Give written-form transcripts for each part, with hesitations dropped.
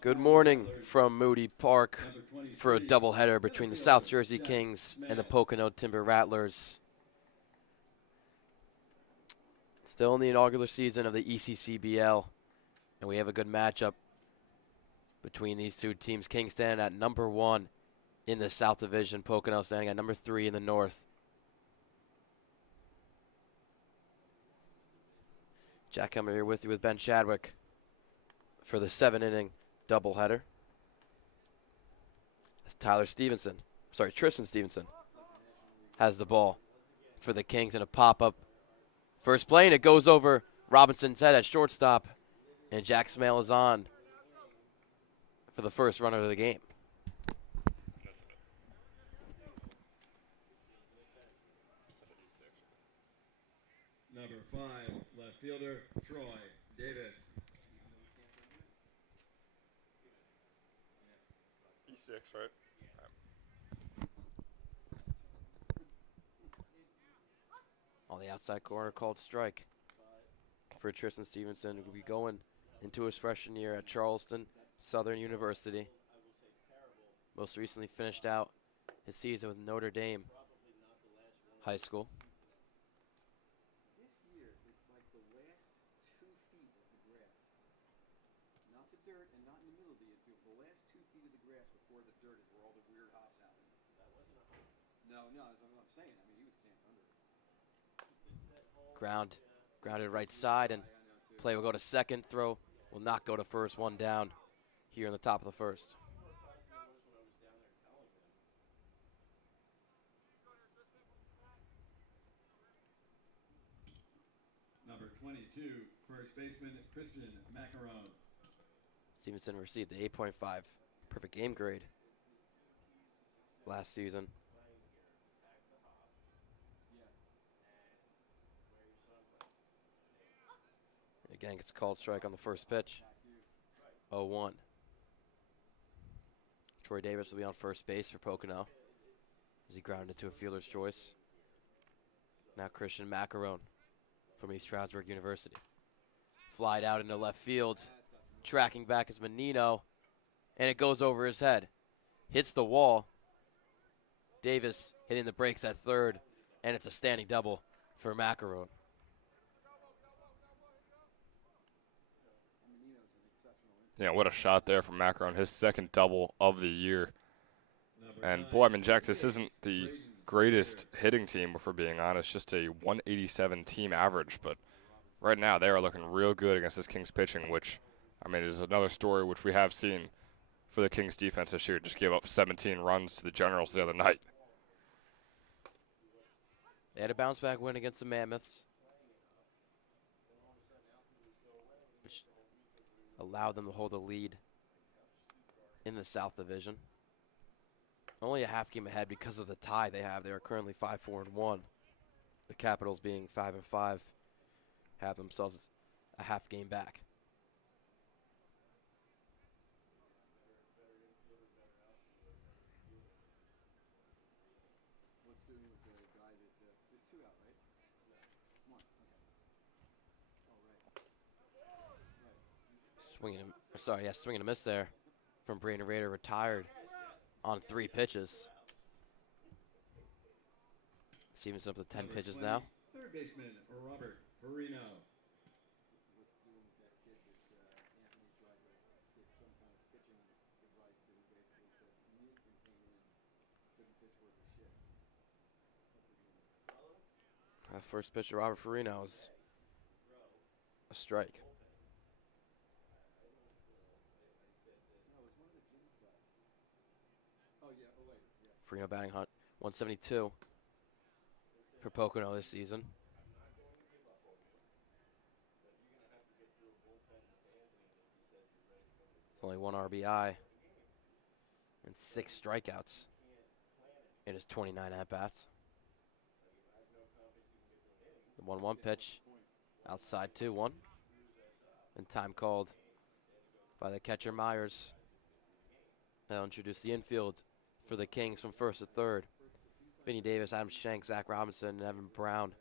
Good morning from Moody Park for a doubleheader between the South Jersey Kings and the Pocono Timber Rattlers. Still in the inaugural season of the ECCBL, and we have a good matchup between these two teams. Kings standing at number 1 in the South Division, Pocono standing at number 3 in the North. Jack Helmer here with you with Ben Chadwick for the 7-inning doubleheader. Tristan Stevenson has the ball for the Kings in a pop-up. First play, and it goes over Robinson's head at shortstop, and Jack Smale is on for the first runner of the game. Number 5, left fielder, Troy Davis. E6, right? On the outside corner, called strike for Tristan Stevenson, who will be going into his freshman year at Charleston Southern University. Most recently finished out his season with Notre Dame High School. This year, it's like the last 2 feet of the grass. Not the dirt and not in the middle of the infield. The last 2 feet of the grass before the dirt is where all the weird hops happen. That wasn't a hole. No, that's what I'm saying. I mean, he was camped under it. Grounded right side, and play will go to second. Throw will not go to first. One down here in the top of the first. Number 22, first baseman, Christian Macaron. Stevenson received the 8.5 perfect game grade last season. Again, gets a called strike on the first pitch. 0-1. Troy Davis will be on first base for Pocono as he grounded into a fielder's choice. Now Christian Macaron from East Stroudsburg University. Flied out into left field. Tracking back is Menino, and it goes over his head. Hits the wall. Davis hitting the brakes at third, and it's a standing double for Macaron. Yeah, what a shot there from Macaron, his second double of the year. And boy, I mean, Jack, this isn't the greatest hitting team, if we're being honest, just a 187 team average. But right now, they are looking real good against this Kings pitching, which, I mean, is another story which we have seen for the Kings defense this year. Just gave up 17 runs to the Generals the other night. They had a bounce-back win against the Mammoths, which allowed them to hold a lead in the South Division. Only a half game ahead because of the tie they have. They are currently 5-4-1. The Capitals, being 5-5, have themselves a half game back. What's doing with the guy that there's 2 out, right? Come on. Okay. Oh, right. Swinging a miss there from Brandon Rader, retired on 3 pitches. Stevenson up to 10 pitches now. Third baseman, Robert Farino. What's doing with that kid that Anthony's tried to get some kind of pitching advice to, who basically said Newton came in, couldn't pitch worth a shit. What's his name? First pitch of Robert Farino is a strike. Farino batting 172 for Pocono this season. It's only 1 RBI and 6 strikeouts in his 29 at-bats. The 1-1 pitch, outside 2-1, and time called by the catcher Myers. They'll introduce the infield for the Kings from first to third. Vinny Davis, Adam Shank, Zach Robinson, and Evan Brown.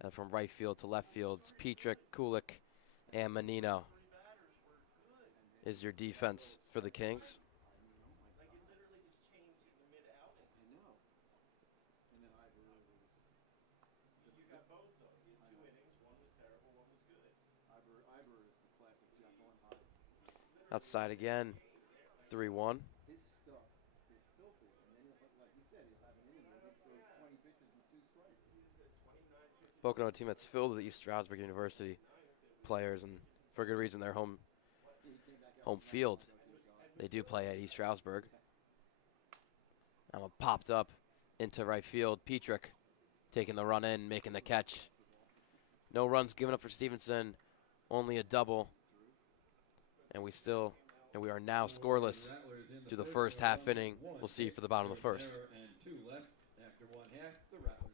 And from right field to left field, it's Petrick, Kulik, and Menino. is your defense for the Kings. I know. And then Ivor was. You got both though. You had 2 innings. One was terrible. One was good. Ivor is the classic Jekyll and Hyde. Outside again, 3-1. His stuff is filthy, and then like you said, he'll have an inning where he throws 20 pitches with 2 strikes. Pocono, a team that's filled with East Stroudsburg University players, and for good reason. Their home field. They do play at East Stroudsburg. Now popped up into right field. Petrick taking the run in, making the catch. No runs given up for Stevenson, only a double. And we are now scoreless through the first half inning. We'll see you for the bottom of the first. And 2 left after 1 half. The Rattlers.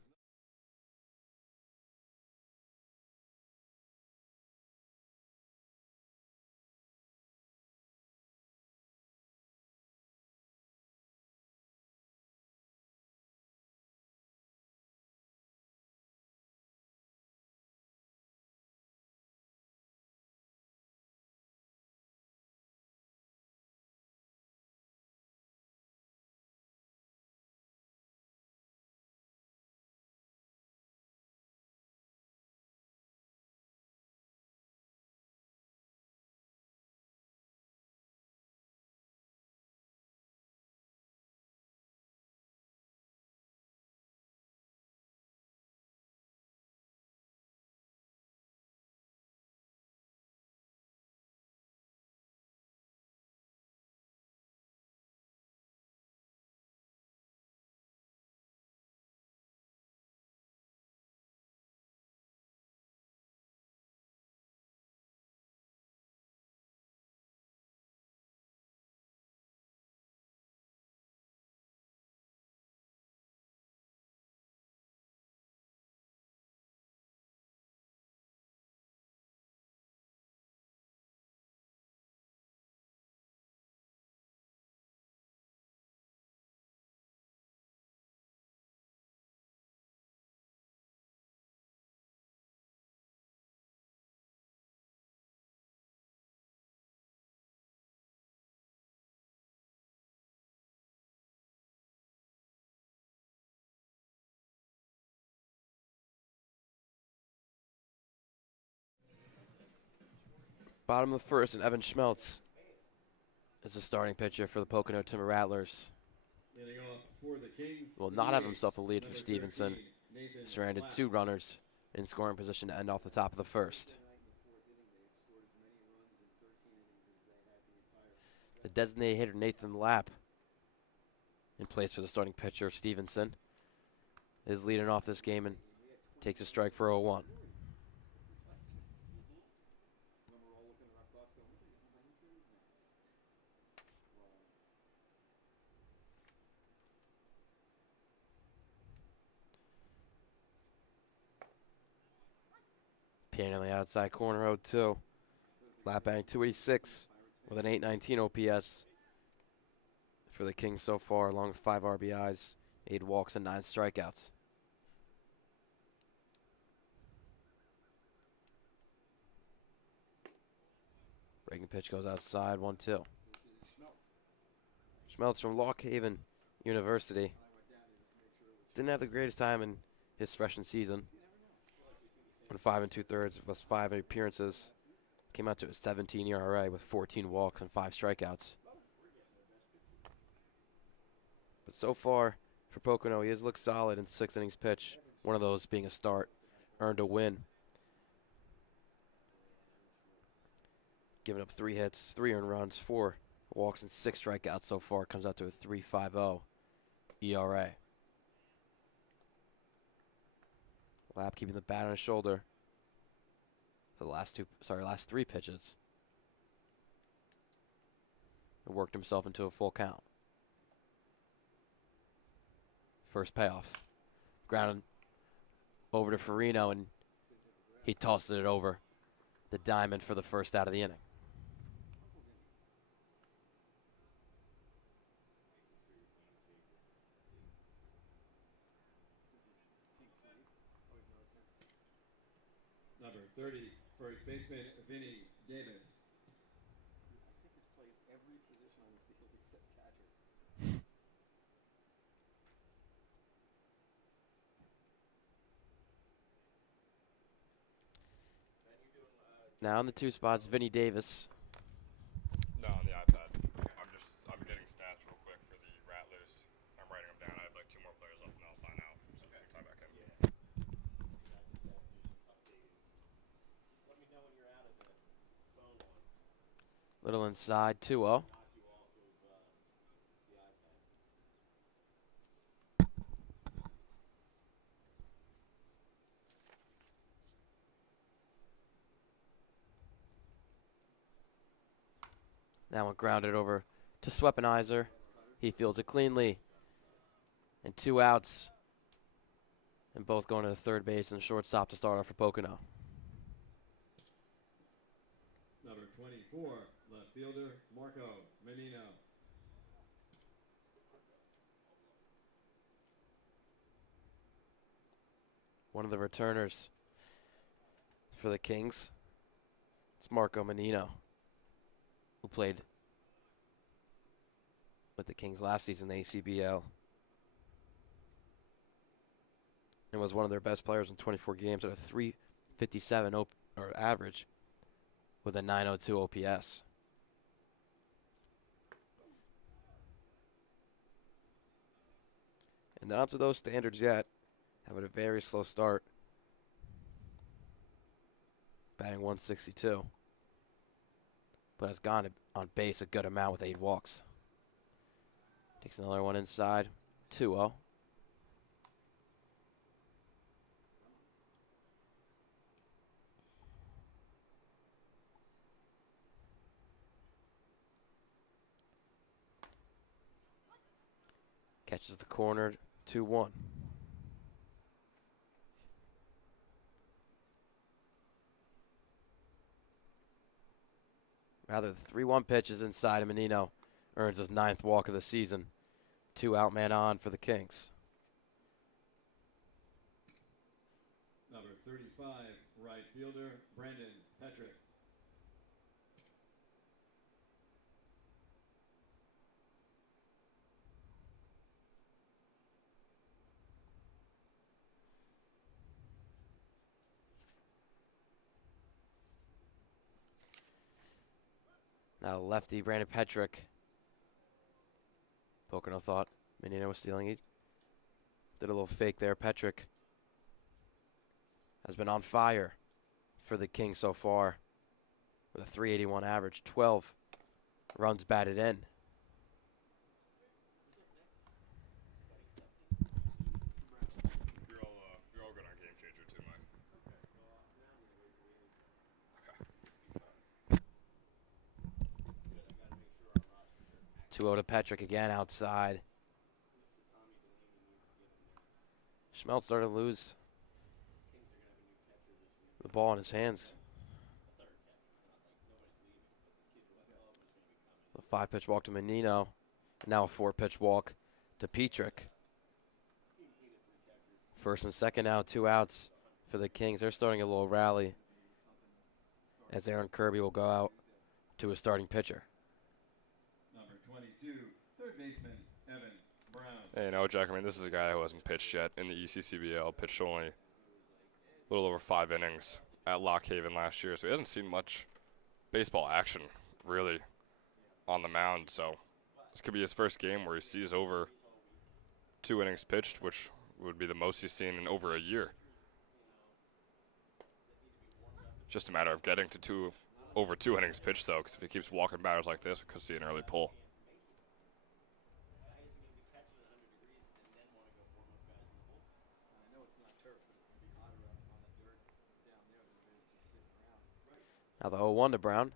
Bottom of the first, and Evan Schmeltz is the starting pitcher for the Pocono Timber Rattlers. Leading off for the Kings. Will not have DH, himself a lead for number Stevenson. 13, Nathan Surrounded Black. 2 runners in scoring position to end off the top of the first. The designated hitter Nathan Lapp in place for the starting pitcher Stevenson is leading off this game and takes a strike for 0-1. Pan on the outside corner, 0-2. Lapp batting 286 with an 819 OPS for the Kings so far, along with 5 RBIs, 8 walks, and 9 strikeouts. Breaking pitch goes outside, 1-2. Schmeltz from Lock Haven University. Didn't have the greatest time in his freshman season. Went 5 2/3 plus 5 appearances. Came out to a 17 ERA with 14 walks and 5 strikeouts. But so far for Pocono, he has looked solid in 6 innings pitch. One of those being a start, earned a win. Giving up 3 hits, 3 earned runs, 4 walks, and 6 strikeouts so far. Comes out to a 3.50 ERA. Lapp keeping the bat on his shoulder for the last 3 pitches. And worked himself into a full count. First payoff. Grounded over to Farino, and he tossed it over the diamond for the first out of the inning. Number 30, first baseman Vinny Davis. Now in the 2 spots, Vinny Davis. No, on the iPad. I'm getting stats real quick for the Rattlers. I'm writing them down. I have like 2 more players left, and I'll sign out. So we can time back in. Little inside, 2-0. That one grounded over to Swepenizer. He fields it cleanly. And 2 outs. And both going to the third base and shortstop to start off for Pocono. Number 24, left fielder Marco Menino. One of the returners for the Kings. It's Marco Menino, who played with the Kings last season in the ECCBL. And was one of their best players in 24 games at a 357 average with a 902 OPS. And not up to those standards yet. Having a very slow start. Batting 162. But has gone on base a good amount with 8 walks. Takes another one inside. 2-0. Catches the corner. 2-1. Rather, the 3-1 pitch is inside, and Menino earns his 9th walk of the season. 2 out, man on for the Kings. Number 35, right fielder Brandon Petrick. Now lefty Brandon Petrick. Pocono thought Menino was stealing it. Did a little fake there. Petrick has been on fire for the Kings so far with a 381 average, 12 runs batted in. You're all good on Game Changer too, Mike. 2-0 to Petrick again outside. Schmeltz started to lose the ball in his hands. A 5-pitch walk to Menino. And now a 4-pitch walk to Petrick. First and second now, 2 outs for the Kings. They're starting a little rally as Aaron Kirby will go out to his starting pitcher. Number 22, third baseman Evan Brown. Hey, you know, Jack, I mean, this is a guy who hasn't pitched yet in the ECCBL. Pitched only a little over 5 innings at Lock Haven last year, so he hasn't seen much baseball action, really, on the mound. So this could be his first game where he sees over 2 innings pitched, which would be the most he's seen in over a year. Just a matter of getting to over 2 innings pitched, though, because if he keeps walking batters like this, we could see an early pull. Now the 0-1 to Brown.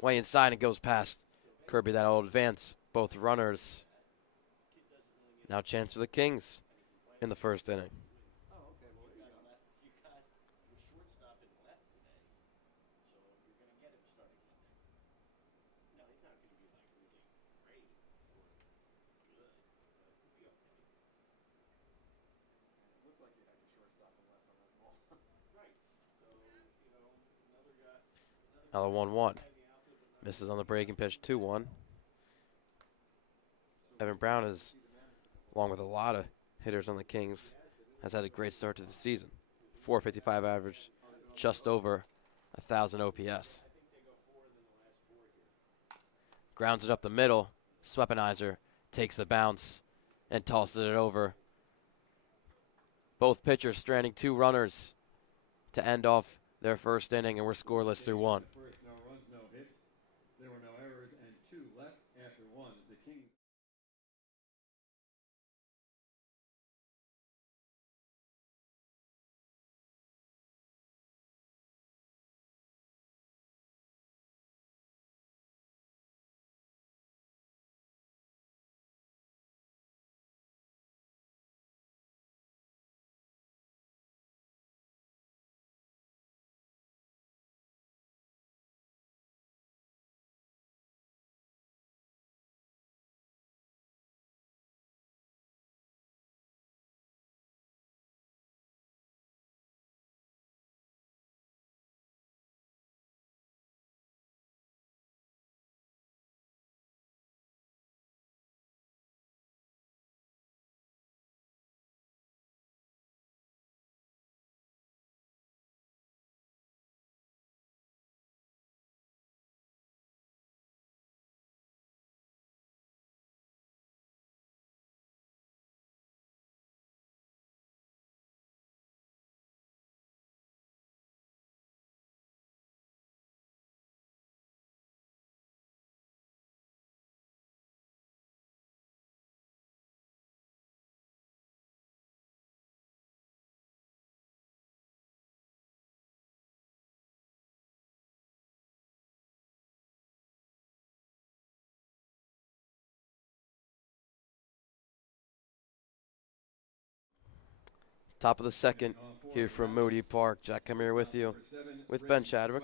Way inside and goes past Kirby. That'll advance both runners. Now chance for the Kings in the first inning. Now the 1-1. Misses on the breaking pitch, 2-1. Evan Brown is, along with a lot of hitters on the Kings, has had a great start to the season. 455 average, just over 1,000 OPS. Grounds it up the middle. Swepenizer takes the bounce and tosses it over. Both pitchers stranding 2 runners to end off their first inning, and we're scoreless through 1. First, no runs, no hits. There were no errors and 2 left after 1. The Kings. Top of the second here from Moody Park. Jack, come here with you with Ben Chadwick.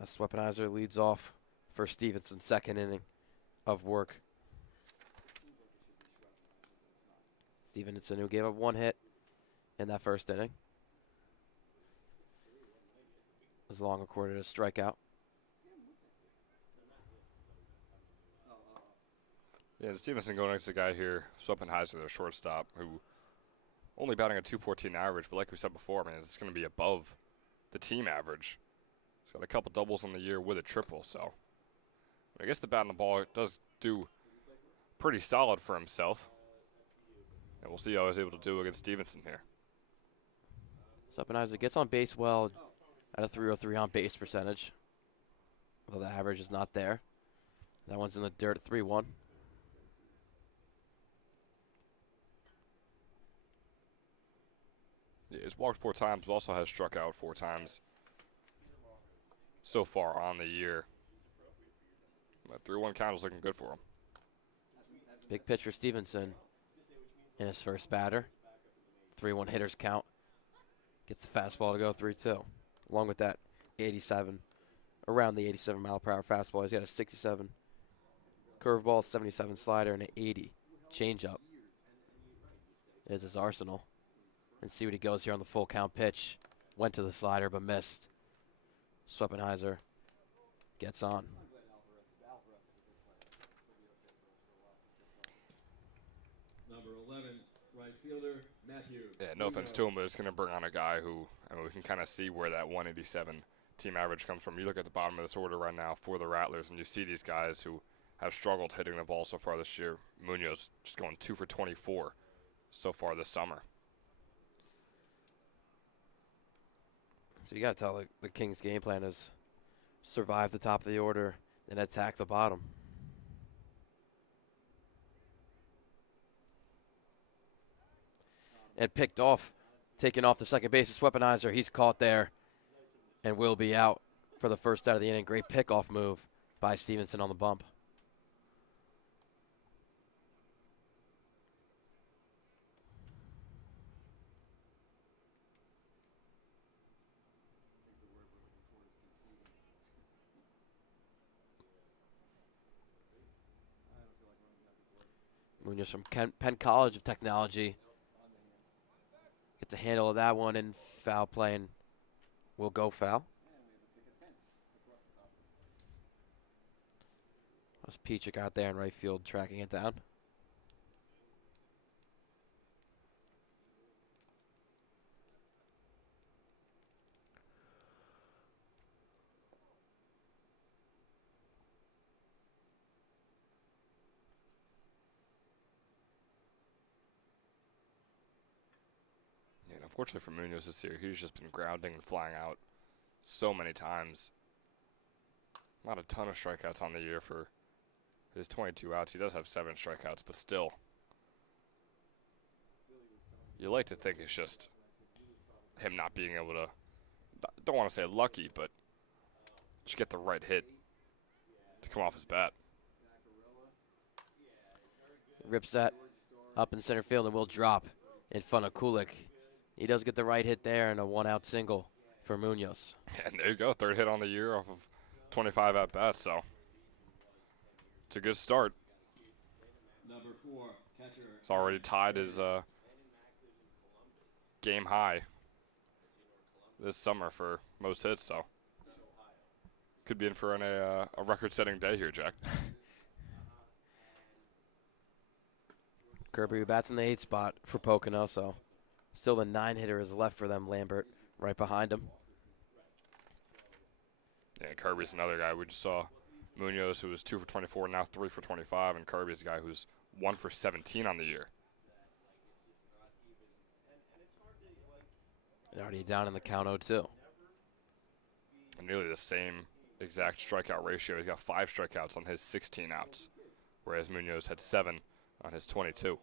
As Swepenizer leads off for Stevenson's second inning of work. Stevenson, who gave up 1 hit in that first inning, as long recorded a strikeout. Yeah, Stevenson going against the guy here, Swepenizer, their shortstop, who only batting a .214 average, but like we said before, man, it's going to be above the team average. He's got a couple doubles on the year with a triple, so I guess the bat and the ball does do pretty solid for himself. And we'll see how he's able to do against Stevenson here. Swepenizer gets on base well at a .303 on base percentage, although the average is not there. That one's in the dirt at 3-1. Yeah, he's walked 4 times, but also has struck out 4 times so far on the year. That 3-1 count is looking good for him. Big pitch for Stevenson in his first batter. 3-1 hitters count. Gets the fastball to go 3-2. Along with that 87, around the 87 mile per hour fastball. He's got a 67 curveball, 77 slider, and an 80 changeup. Is his arsenal. And see what he goes here on the full count pitch. Went to the slider but missed. Swepenizer gets on. Number 11, right fielder, Matthew. Yeah, no offense to him, but it's going to bring on a guy who, I mean, we can kind of see where that 187 team average comes from. You look at the bottom of this order right now for the Rattlers, and you see these guys who have struggled hitting the ball so far this year. Munoz just going 2 for 24 so far this summer. So you got to tell the Kings' game plan is survive the top of the order, then attack the bottom. And picked off, taken off the second base is Swepenizer. He's caught there and will be out for the first out of the inning. Great pickoff move by Stevenson on the bump. Munoz from Penn College of Technology. Gets a handle of that one, and foul play, and will go foul. That's Peachick out there in right field tracking it down. Unfortunately for Munoz this year, he's just been grounding and flying out so many times. Not a ton of strikeouts on the year for his 22 outs. He does have 7 strikeouts, but still. You like to think it's just him not being able to, don't want to say lucky, but just get the right hit to come off his bat. Rips that up in center field and will drop in front of Kulik. He does get the right hit there and a 1-out single for Munoz. And there you go, 3rd hit on the year off of 25 at-bats, so it's a good start. Number 4, catcher. It's already tied his game high this summer for most hits, so could be in for a record-setting day here, Jack. Kirby bats in the 8th spot for Pocono, so still the 9-hitter is left for them. Lambert right behind him. Yeah, Kirby's another guy. We just saw Munoz, who was 2 for 24, now 3 for 25, and Kirby's a guy who's 1 for 17 on the year. Already down in the count 0-2. And nearly the same exact strikeout ratio. He's got 5 strikeouts on his 16 outs, whereas Munoz had 7 on his 22.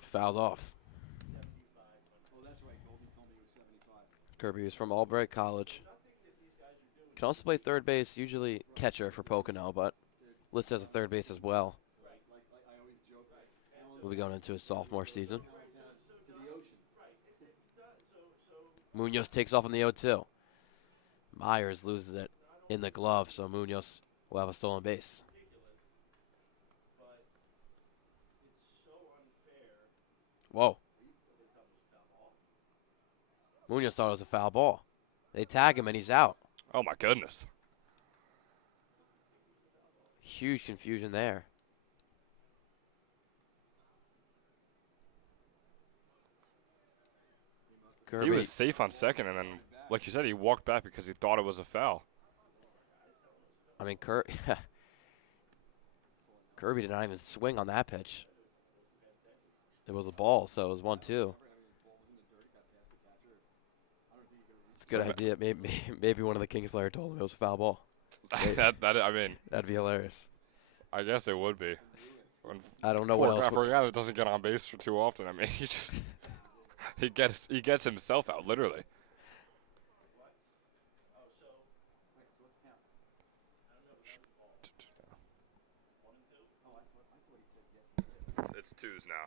Fouled off. Oh, that's right. Goldie told me he was 75. Kirby is from Albright College. Can also play third base, usually catcher for Pocono, but listed as a third base as well. I always joke. We'll be going into his sophomore season. To the ocean. Munoz takes off on the 0-2. Myers loses it in the glove, so Munoz will have a stolen base. Whoa. Munoz thought it was a foul ball. They tag him and he's out. Oh, my goodness. Huge confusion there. Kirby. He was safe on second, and then, like you said, he walked back because he thought it was a foul. I mean, Kirby did not even swing on that pitch. It was a ball, so it was 1-2. It's a good idea. Maybe one of the Kings players told him it was a foul ball. I mean, That'd be hilarious. I guess it would be. I don't know what else. For a guy that doesn't get on base for too often, I mean, he gets himself out, literally. It's 2s now.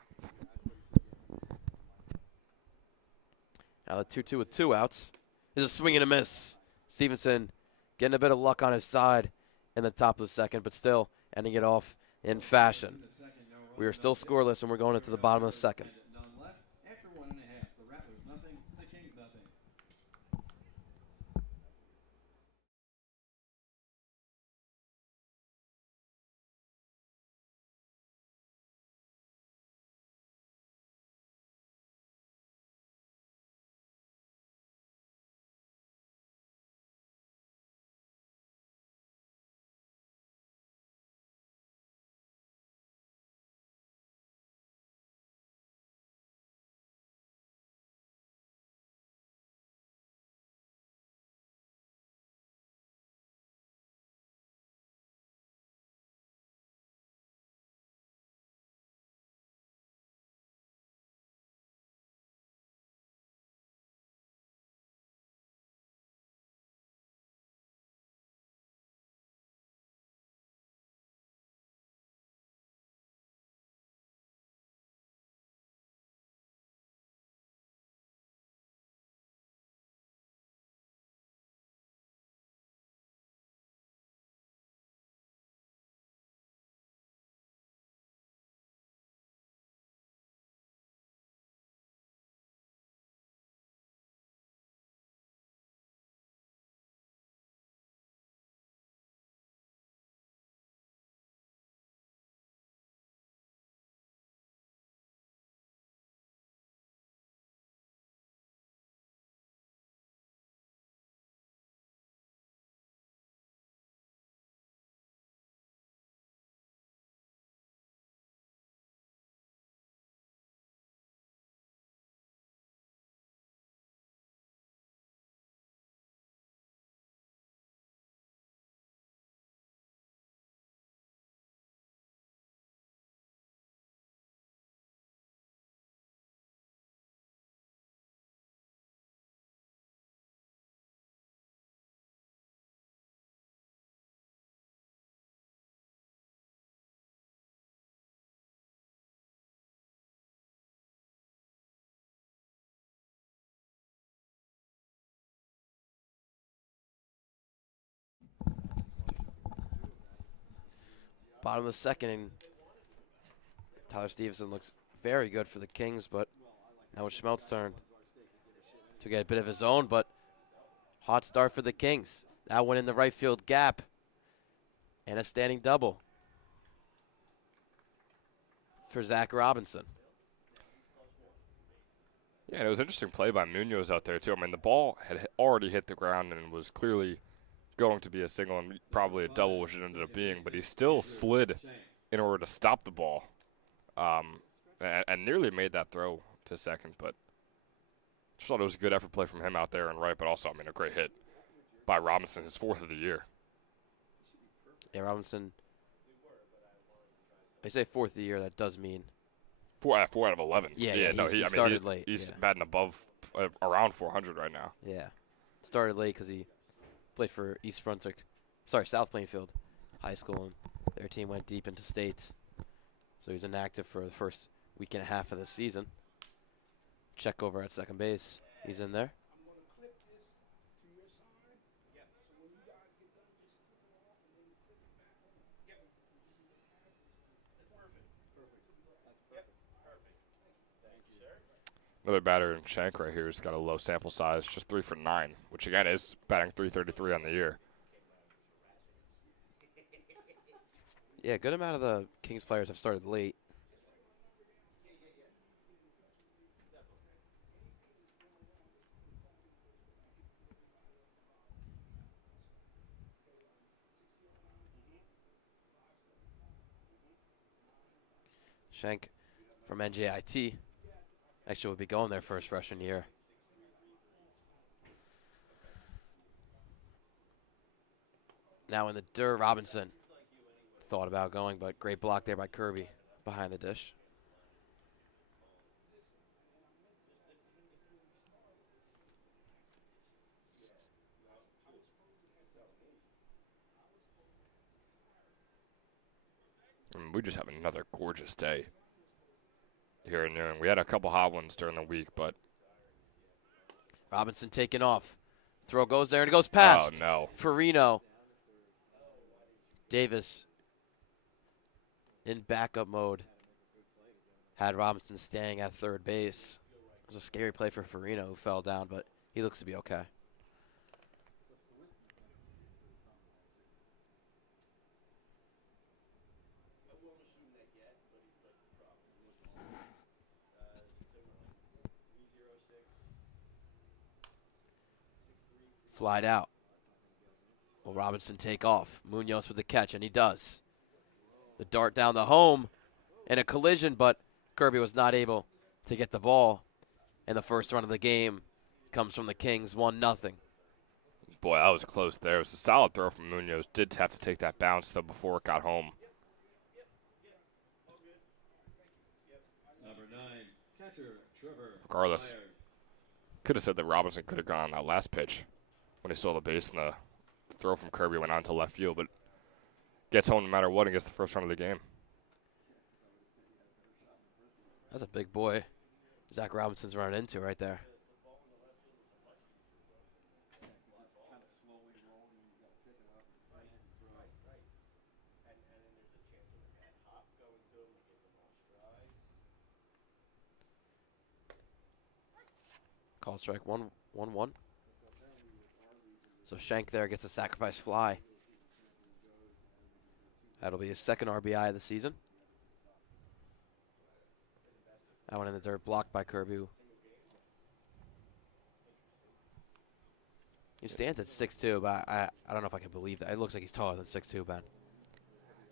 Now the 2-2 with 2 outs. Is a swing and a miss. Stevenson getting a bit of luck on his side in the top of the second, but still ending it off in fashion. We are still scoreless, and we're going into the bottom of the second. Bottom of the second, and Tyler Stevenson looks very good for the Kings, but now it's Schmeltz's turn to get a bit of his own, but hot start for the Kings. That one in the right field gap, and a standing double for Zach Robinson. Yeah, and it was an interesting play by Munoz out there, too. I mean, the ball had already hit the ground and was clearly going to be a single and probably a double, which it ended up being, but he still slid in order to stop the ball and nearly made that throw to second, but just thought it was a good effort play from him out there and right, but also, I mean, a great hit by Robinson, his 4th of the year. Yeah, Robinson, they say 4th of the year, that does mean 4 out of 11. Yeah, no, he I mean, started late. He's Yeah. batting above around 400 right now. Yeah. Started late because he played for South Plainfield High School, and their team went deep into states. So he's inactive for the first week and a half of the season. Check over at second base. He's in there. Another batter in Shank right here has got a low sample size, just 3 for 9, which again is batting .333 on the year. Yeah, a good amount of the Kings players have started late. Shank from NJIT actually will be going there for his freshman year. Now in the dirt, Robinson thought about going, but great block there by Kirby behind the dish. We just have another gorgeous day here in Newton. We had a couple hot ones during the week, but Robinson taking off. Throw goes there and it goes past. Oh, no. Farino. Davis in backup mode had Robinson staying at third base. It was a scary play for Farino, who fell down, but he looks to be okay. Flied out. Will Robinson take off? Munoz with the catch, and he does. The dart down the home in a collision, but Kirby was not able to get the ball. And the first run of the game comes from the Kings, 1-0. Boy, that was close there. It was a solid throw from Munoz. Did have to take that bounce, though, before it got home. Number 9, catcher Trevor Regardless, Myers. could have said that Robinson could have gone on that last pitch when he saw the base and the throw from Kirby went on to left field, but gets home no matter what and gets the first run of the game. That's a big boy Zach Robinson's running into right there. Call strike 1-1. So Shank there gets a sacrifice fly. That'll be his second RBI of the season. That one in the dirt, blocked by Kirby. He stands at 6'2", but I don't know if I can believe that. It looks like he's taller than 6'2", Ben.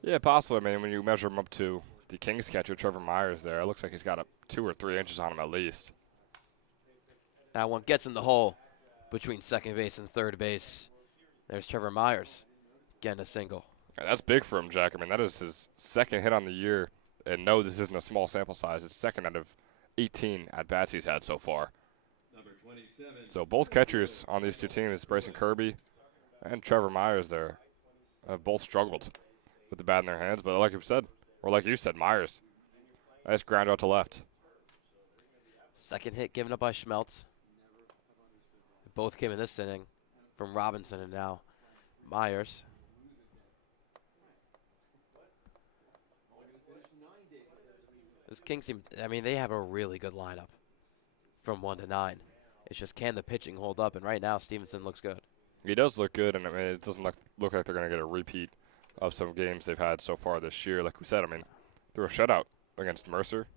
Yeah, possibly. I mean, when you measure him up to the Kings catcher, Trevor Myers there, it looks like he's got 2 or 3 inches on him at least. That one gets in the hole between second base and third base. There's Trevor Myers getting a single. Yeah, that's big for him, Jack. I mean, that is his second hit on the year. And no, this isn't a small sample size. It's second out of 18 at-bats he's had so far. Number 27. So both catchers on these two teams, Bryson Kirby and Trevor Myers there, have both struggled with the bat in their hands. But like you said, Myers, nice ground out to left. Second hit given up by Schmeltz. Both came in this inning from Robinson and now Myers. This Kings team, I mean, they have a really good lineup from 1 to 9. It's just, can the pitching hold up? And right now, Stevenson looks good. He does look good, and I mean, it doesn't look like they're going to get a repeat of some games they've had so far this year. Like we said, I mean, threw a shutout against Mercer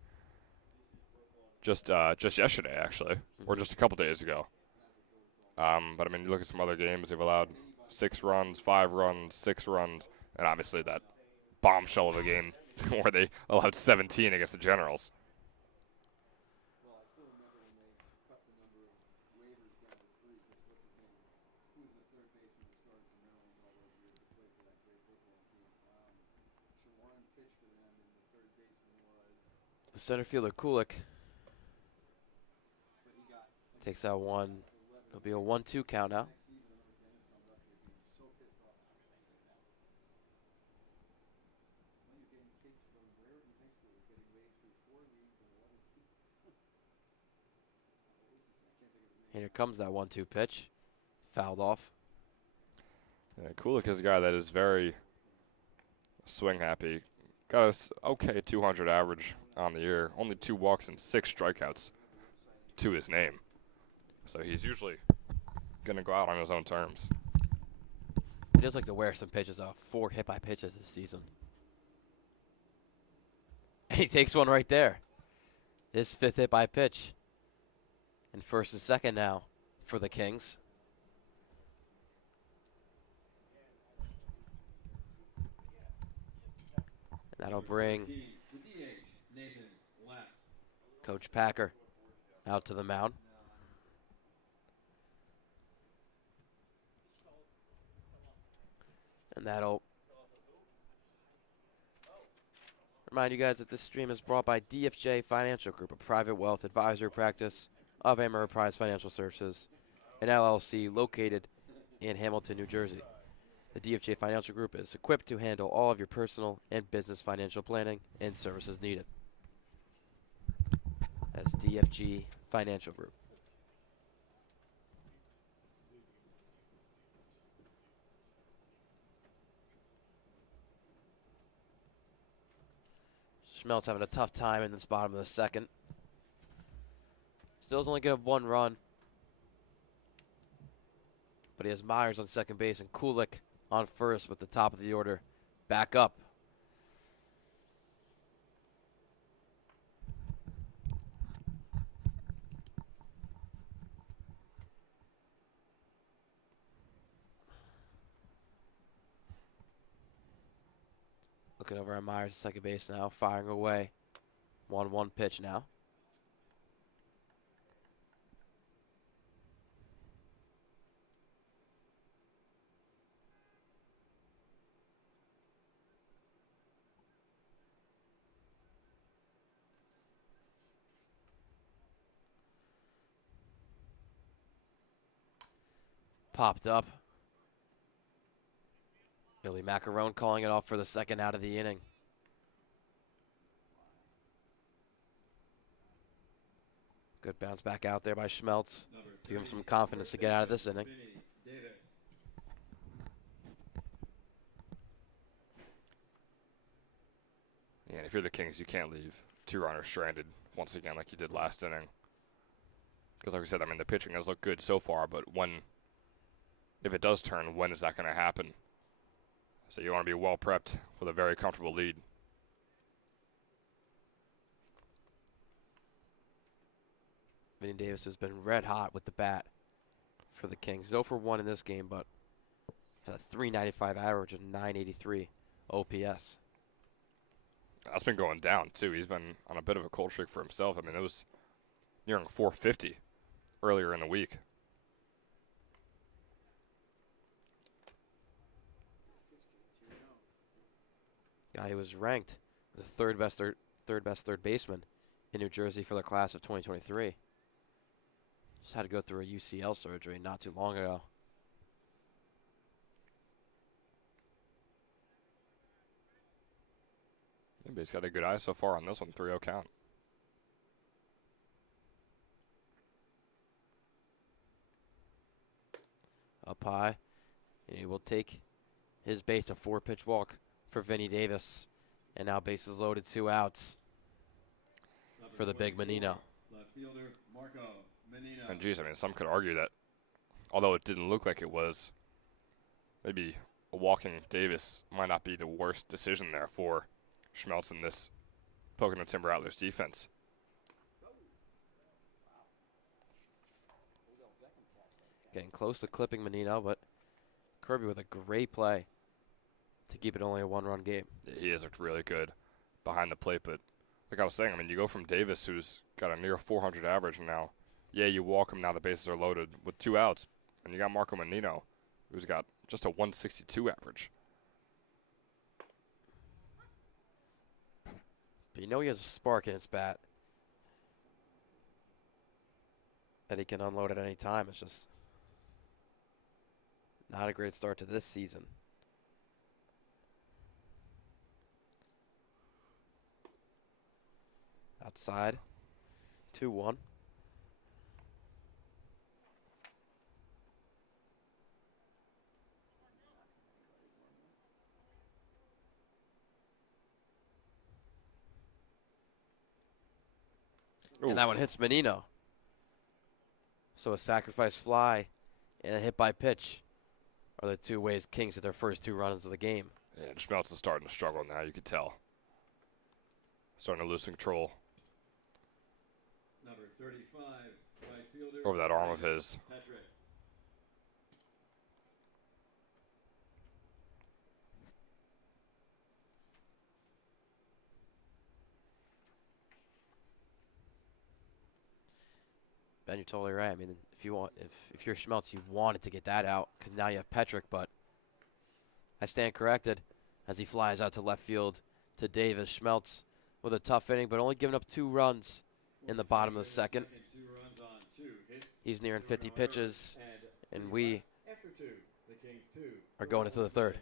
just yesterday, actually, or just a couple days ago. But I mean, you look at some other games, they've allowed 6 runs, 5 runs, 6 runs, and obviously that bombshell of a game where they allowed 17 against the Generals. Well, I still remember when they cut the number of waivers down to 3 because what's his name? Who was the third baseman that started for Maryland all those years that played for that great football team? Shawan pitched for them, and the third baseman was. The center fielder, Kulik, But he got. takes out one. It'll be a 1-2 count now. Next season, I remember Dennis coming up here being so pissed off. How can I get that? Well, you're getting kids from Raritan High School getting waived through 4 leagues and 11 teams. I can't think of his name. And here comes that 1-2 pitch. Fouled off. Yeah, Kulik is a guy that is very swing happy. Got a okay 200 average on the year. Only 2 walks and 6 strikeouts to his name. So he's usually going to go out on his own terms. He does like to wear some pitches off. 4 hit by pitches this season. And he takes one right there. His 5th hit by pitch. And first and second now for the Kings. And that'll bring The DH, Nathan Lapp. Coach Packer out to the mound. And that'll remind you guys that this stream is brought by DFJ Financial Group, a private wealth advisory practice of Ameriprise Financial Services, an LLC located in Hamilton, New Jersey. The DFJ Financial Group is equipped to handle all of your personal and business financial planning and services needed. That's DFG Financial Group. Schmelt's having a tough time in this bottom of the second. Still's only given up 1 run. But he has Myers on second base and Kulik on first with the top of the order back up. Looking over at Myers at second base now, firing away. 1-1 pitch now. Popped up. Billy Macaron calling it off for the second out of the inning. Good bounce back out there by Schmeltz to give him some confidence to get out of this inning. Yeah, and if you're the Kings, you can't leave 2 runners stranded once again like you did last inning. Because like we said, I mean, the pitching has looked good so far, but if it does turn, when is that going to happen? So you want to be well prepped with a very comfortable lead. Vinny Davis has been red hot with the bat for the Kings. 0 for 1 in this game, but has a .395 average and .983 OPS. That's been going down, too. He's been on a bit of a cold streak for himself. I mean, it was nearing .450 earlier in the week. Yeah, he was ranked the third best third baseman in New Jersey for the class of 2023. Just had to go through a UCL surgery not too long ago. Yeah, but he's got a good eye so far on this one, 3-0 count. Up high, and he will take his base, a 4-pitch walk for Vinny Davis. And now bases loaded, 2 outs Number for the big 24, Menino. Left fielder Marco Menino. And geez, I mean, some could argue that, although it didn't look like it was, maybe walking Davis might not be the worst decision there for Schmeltz in this Pocono Timber Rattlers defense. Getting close to clipping Menino, but Kirby with a great play to keep it only a 1-run game. Yeah, he has looked really good behind the plate, but like I was saying, I mean, you go from Davis, who's got a near 400 average now. Yeah, you walk him now, the bases are loaded with 2 outs, and you got Marco Menino, who's got just a 162 average. But you know he has a spark in his bat that he can unload at any time. It's just not a great start to this season. Outside, 2-1. And that one hits Menino. So a sacrifice fly and a hit by pitch are the 2 ways Kings hit their first 2 runs of the game. Yeah, Schmeltz is starting to struggle now, you could tell. Starting to lose control Number 35, right fielder over that arm of his. Patrick. Ben, you're totally right. I mean, if you're Schmeltz, you wanted to get that out because now you have Petrick, but I stand corrected as he flies out to left field to Davis. Schmeltz with a tough inning, but only giving up 2 runs in the bottom of the second. 2 runs on 2 hits. He's nearing 50 pitches, and we After 2, the Kings 2 are going into the third.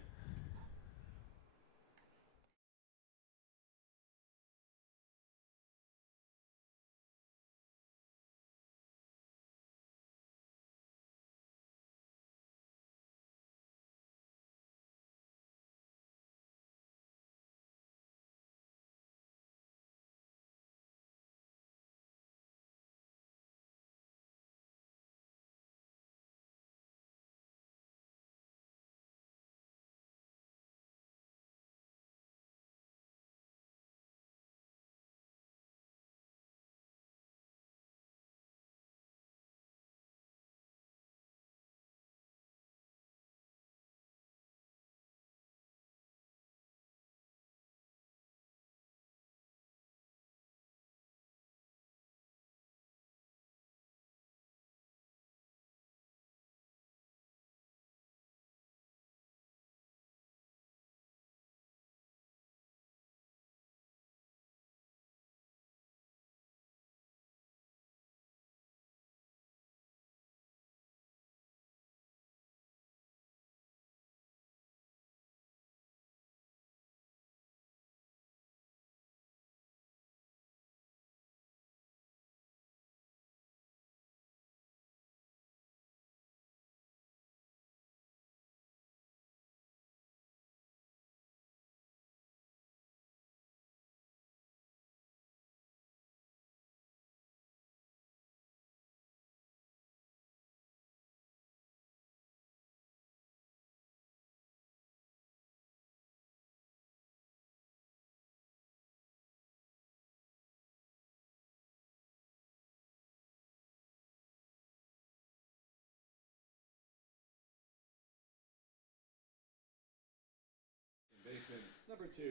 Baseman number 2,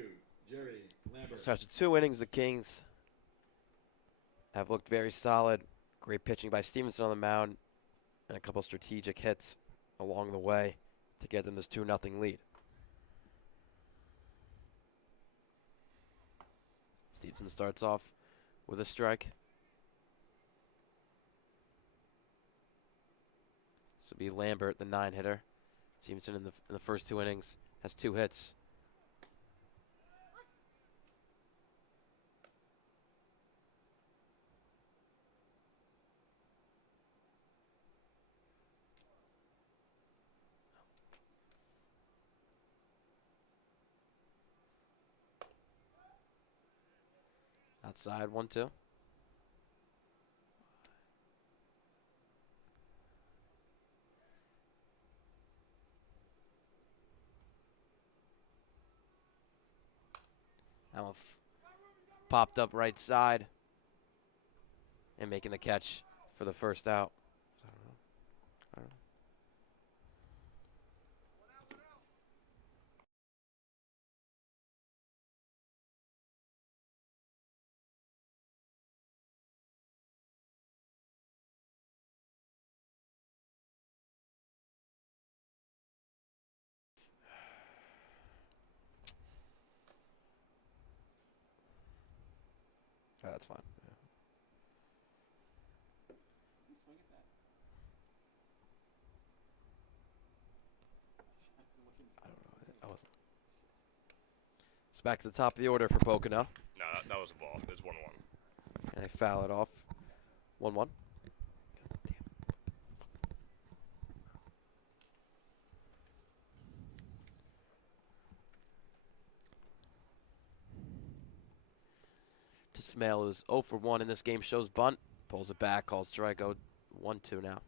Jerry Lambert. So after 2 innings, the Kings have looked very solid. Great pitching by Stevenson on the mound and a couple strategic hits along the way to get them this 2-0 lead. Stevenson starts off with a strike. This will be Lambert, the 9-hitter. Stevenson in the first 2 innings has 2 hits. Outside 1-2. That one popped up right side and making the catch for the first out. Oh, that's fine. Yeah. You swing at that. I don't know. I wasn't. It's back to the top of the order for Pocono. No, that was a ball. It's 1-1. And they foul it off. 1-1. To Smale, who's 0 for 1 in this game, shows bunt. Pulls it back, called strikeout. 1-2 now.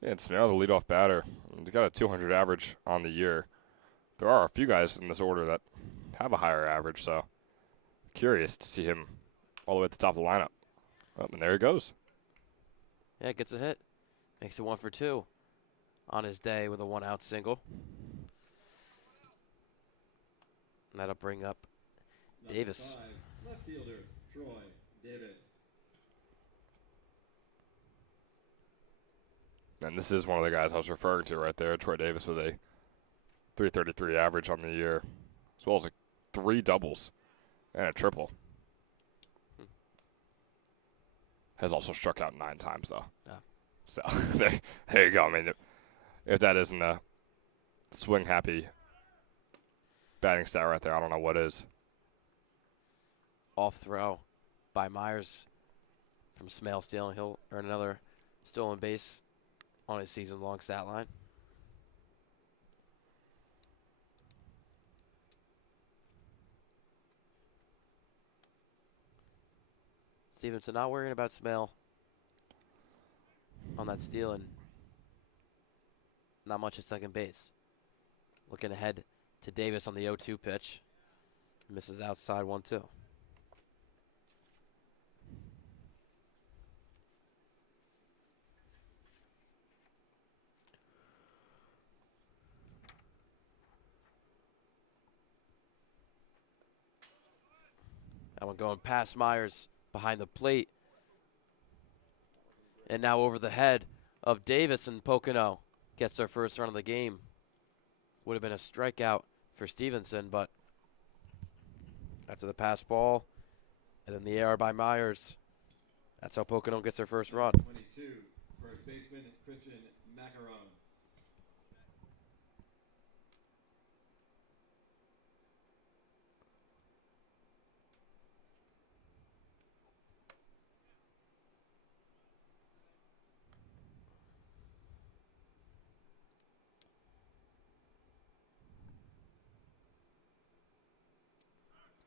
Yeah, and Smale, the leadoff batter. He's got a 200 average on the year. There are a few guys in this order that have a higher average, so curious to see him all the way at the top of the lineup. Oh, and there he goes. Yeah, gets a hit. Makes it 1 for 2 on his day with a 1-out single. And that'll bring up Number Davis. 5, left fielder Troy Davis. And this is one of the guys I was referring to right there, Troy Davis with a 333 average on the year, as well as 3 doubles and a triple. Has also struck out 9 times, though. Yeah. So there you go. I mean, if that isn't a swing-happy batting stat right there, I don't know what is. Off throw by Myers from Smale stealing. He'll earn another stolen base on his season-long stat line. Stevenson not worrying about Smale on that steal, and not much at second base. Looking ahead to Davis on the 0-2 pitch. Misses outside 1-2. That one going past Myers behind the plate. And now over the head of Davis, and Pocono gets their first run of the game. Would have been a strikeout for Stevenson, but after the pass ball and then the error by Myers, that's how Pocono gets their first run. 22, first baseman Christian Macaron.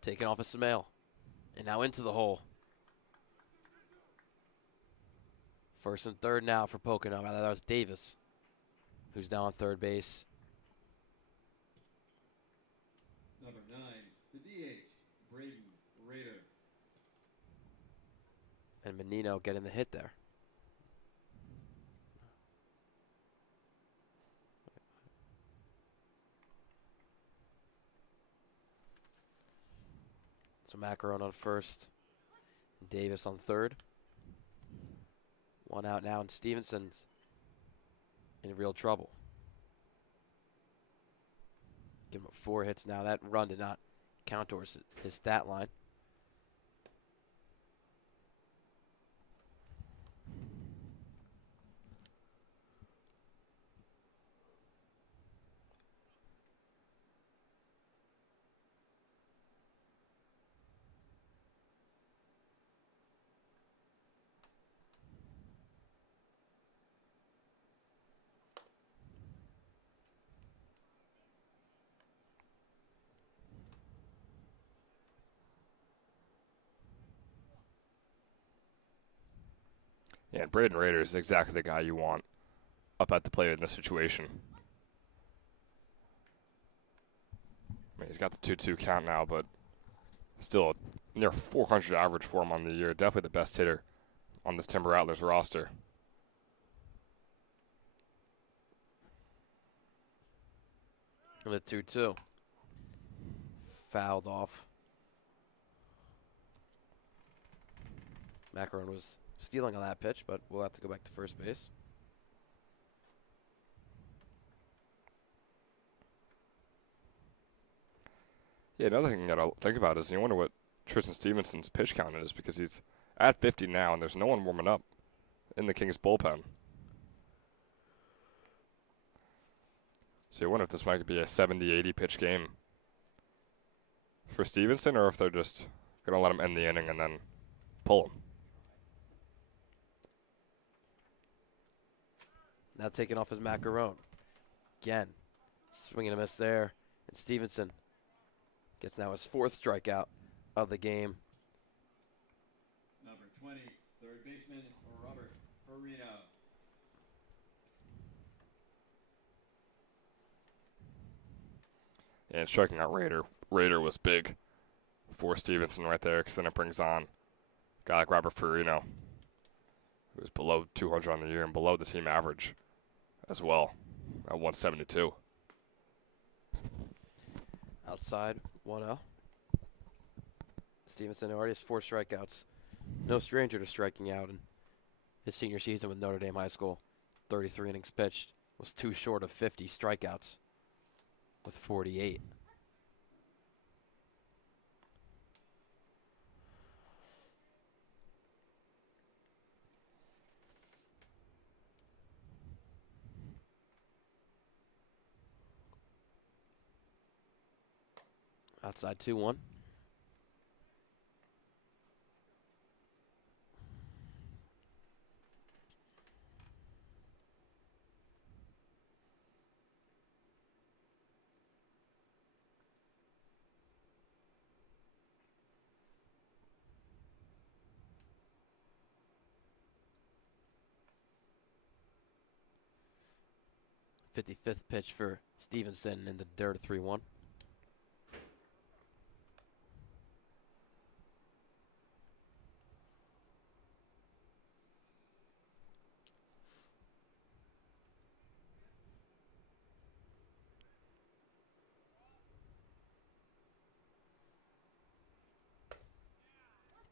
Taken off a Smale. And now into the hole. First and third now for Pocono. That was Davis, who's now on third base. Number 9, the DH, Braden Rader. And Menino getting the hit there. So Macaron on first, Davis on third. 1 out now, and Stevenson's in real trouble. Give him 4 hits now. That run did not count towards his stat line. Yeah, and Braden Rader is exactly the guy you want up at the plate in this situation. I mean, he's got the 2-2 count now, but still a near 400 average for him on the year. Definitely the best hitter on this Timber Rattlers roster. And the 2-2. Fouled off. Macaron was stealing on that pitch, but we'll have to go back to first base. Yeah, another thing that I'll think about is you wonder what Tristan Stevenson's pitch count is, because he's at 50 now and there's no one warming up in the Kings bullpen. So you wonder if this might be a 70-80 pitch game for Stevenson, or if they're just going to let him end the inning and then pull him. Now taking off his Macaron. Again, swinging a miss there. And Stevenson gets now his 4th strikeout of the game. Number 20, third baseman, Robert Farino. And striking out Rader. Rader was big for Stevenson right there, because then it brings on a guy like Robert Farino, who was below 200 on the year and below the team average as well at 172. Outside, 1-0. Stevenson already has 4 strikeouts. No stranger to striking out in his senior season with Notre Dame High School. 33 innings pitched, was 2 short of 50 strikeouts with 48. Outside 2-1. Fifth pitch for Stevenson in the dirt, 3-1.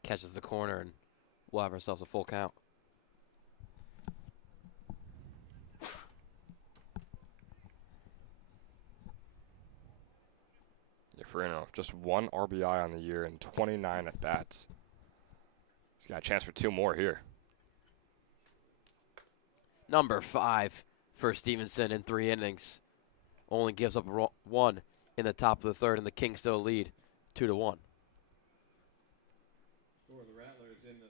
Catches the corner, and we'll have ourselves a full count. Yeah, Farino, just 1 RBI on the year and 29 at bats. He's got a chance for 2 more here. Number 5 for Stevenson in 3 innings. Only gives up 1 in the top of the 3rd, and the Kings still lead 2-1. For the Rattlers in the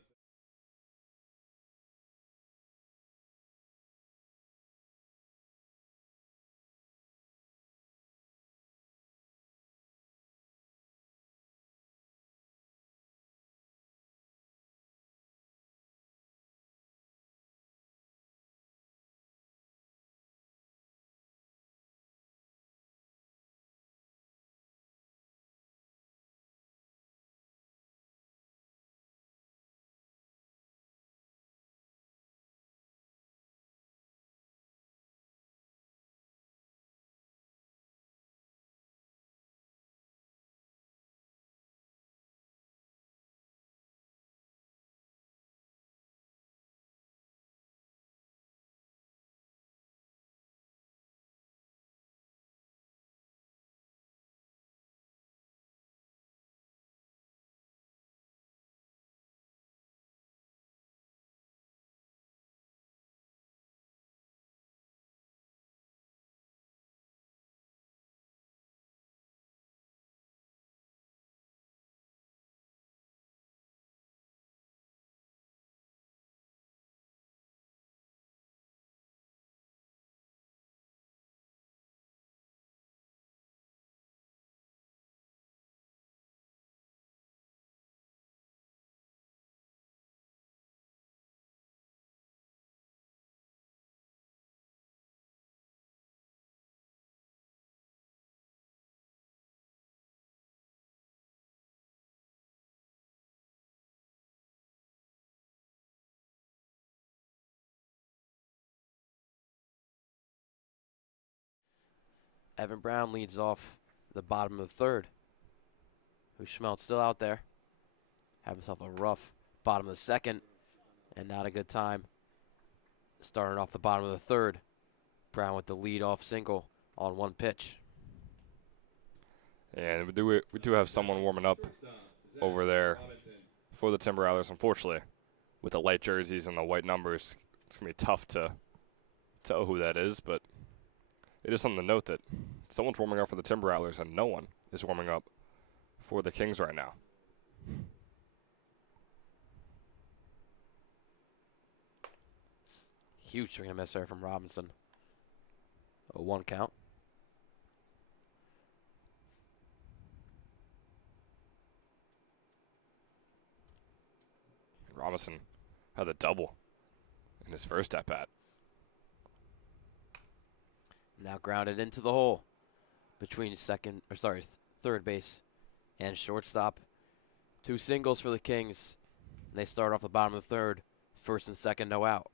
Evan Brown leads off the bottom of the third. Who Schmeltz still out there. Have himself a rough bottom of the second. And not a good time. Starting off the bottom of the third. Brown with the lead-off single on one pitch. And we do have someone warming up over there for the Timber Rattlers. Unfortunately, with the light jerseys and the white numbers, it's going to be tough to tell who that is. But it is something to note that someone's warming up for the Timber Rattlers and no one is warming up for the Kings right now. Huge swing and a miss there from Robinson. A 1 count. Robinson had the double in his first at-bat. Now grounded into the hole between third base and shortstop. 2 singles for the Kings. They start off the bottom of the third. First and second, no out.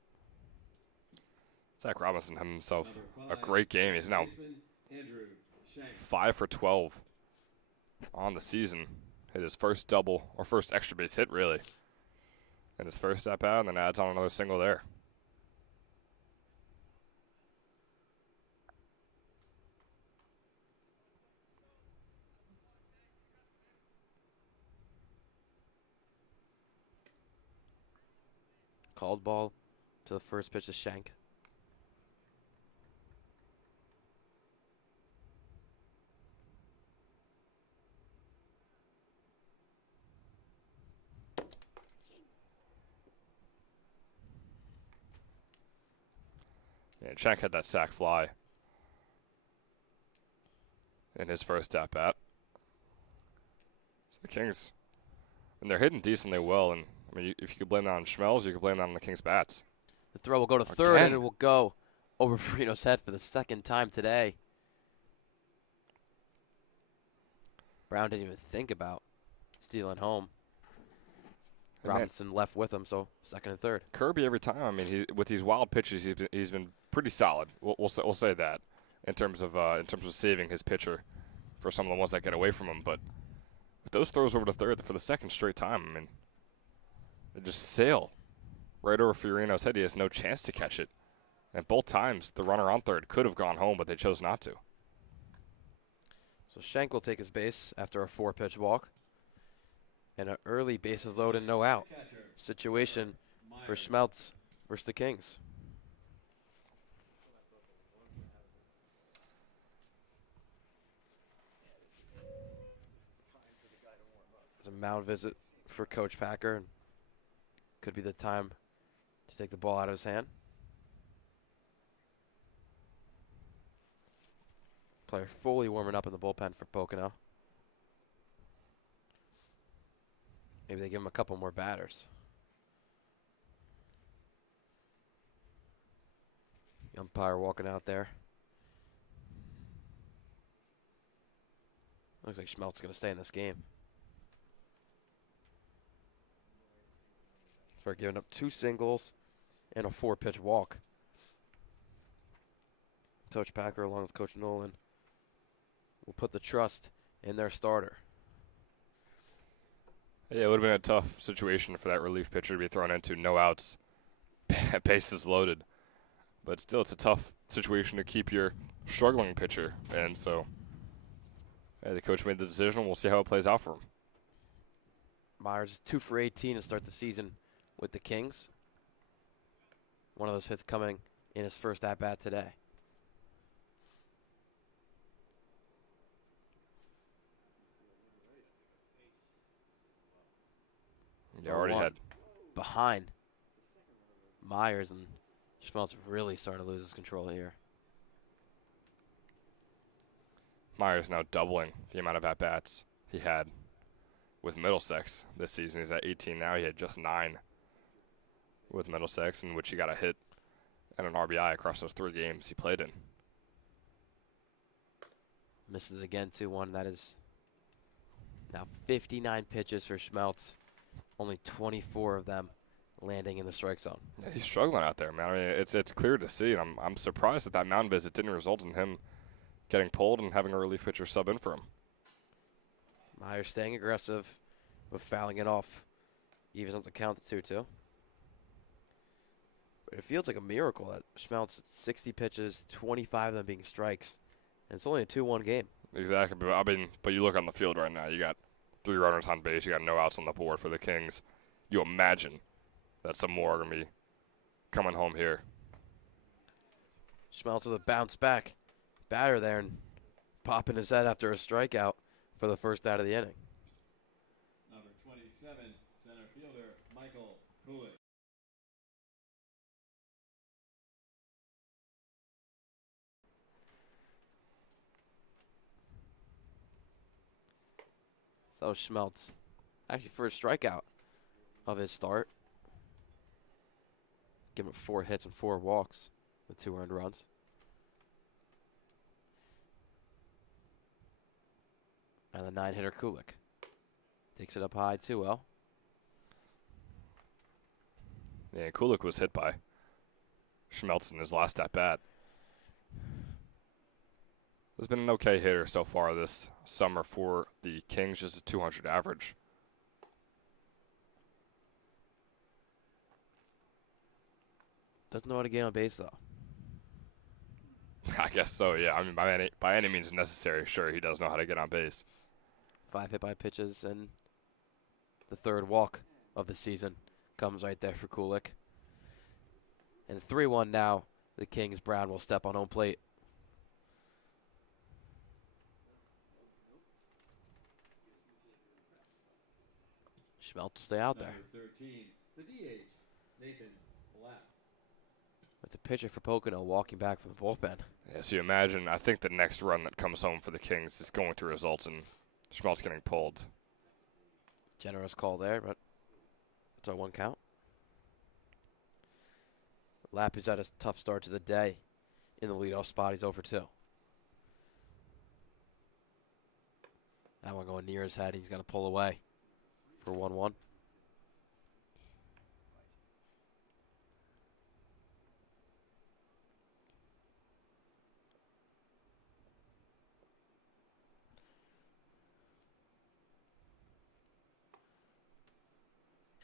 Zach Robinson had himself a great game. He's now 5 for 12 on the season. Hit his first double, or first extra base hit, really. And his first at bat, and then adds on another single there. Called ball to the first pitch to Shank. And Shank had that sac fly in his first at bat. So the Kings, and they're hitting decently well. And I mean, if you could blame that on Schmelz, you could blame that on the Kings' bats. The throw will go to third, and it will go over Perino's head for the second time today. Brown didn't even think about stealing home. Robinson left with him, so second and third. Kirby every time. I mean, with these wild pitches, he's been pretty solid. We'll say that in terms of saving his pitcher for some of the ones that get away from him. But with those throws over to third for the second straight time, I mean, they just sail right over Fiorino's head. He has no chance to catch it. And both times, the runner on third could have gone home, but they chose not to. So Shank will take his base after a 4-pitch walk. And an early bases loaded, no out situation for Schmeltz versus the Kings. It's a mound visit for Coach Packer. And could be the time to take the ball out of his hand. Player fully warming up in the bullpen for Pocono. Maybe they give him a couple more batters. The umpire walking out there. Looks like Schmeltz going to stay in this game. For giving up 2 singles and a 4-pitch walk. Coach Packer, along with Coach Nolan, will put the trust in their starter. Yeah, it would have been a tough situation for that relief pitcher to be thrown into, no outs, bases loaded. But still, it's a tough situation to keep your struggling pitcher. And so the coach made the decision. We'll see how it plays out for him. Myers is 2 for 18 to start the season with the Kings. One of those hits coming in his first at-bat today. You already had behind Myers, and Schmeltz really starting to lose his control here. Myers now doubling the amount of at-bats he had with Middlesex this season. He's at 18 now. He had just 9 with Middlesex, in which he got a hit and an RBI across those 3 games he played in. Misses again, 2-1. That is now 59 pitches for Schmeltz. Only 24 of them landing in the strike zone. Yeah, he's struggling out there, man. I mean, it's clear to see, and I'm surprised that mound visit didn't result in him getting pulled and having a relief pitcher sub in for him. Myers staying aggressive, but fouling it off. Evens up the count to 2-2. But it feels like a miracle that Schmeltz 60 pitches, 25 of them being strikes, and it's only a 2-1 game. Exactly, but I mean, but you look on the field right now. You got 3 runners on base. You got no outs on the board for the Kings. You imagine that some more are gonna be coming home here. Schmeltz with a bounce back batter there and popping his head after a strikeout for the first out of the inning. Number 27, center fielder Michael Kulik. So Schmeltz, actually first strikeout of his start. Give him 4 hits and 4 walks with 2 earned runs. And the 9-hitter Kulik takes it up high 2-0. Yeah, Kulik was hit by Schmeltz in his last at bat. Has been an okay hitter so far this summer for the Kings, just a 200 average. Doesn't know how to get on base though. I guess so, yeah. I mean, by any means necessary, sure, he does know how to get on base. 5 hit by pitches and the 3rd walk of the season comes right there for Kulik. And 3-1 now. The Kings. Brown will step on home plate. Schmeltz stay out there. Number 13, the DH, Nathan Black. It's a pitcher for Pocono walking back from the bullpen. Yeah, so you imagine, I think the next run that comes home for the Kings is going to result in Schmeltz getting pulled. Generous call there, but it's a 1 count. Lappy's had a tough start to the day in the leadoff spot. He's over 2. That one going near his head. He's got to pull away for 1-1.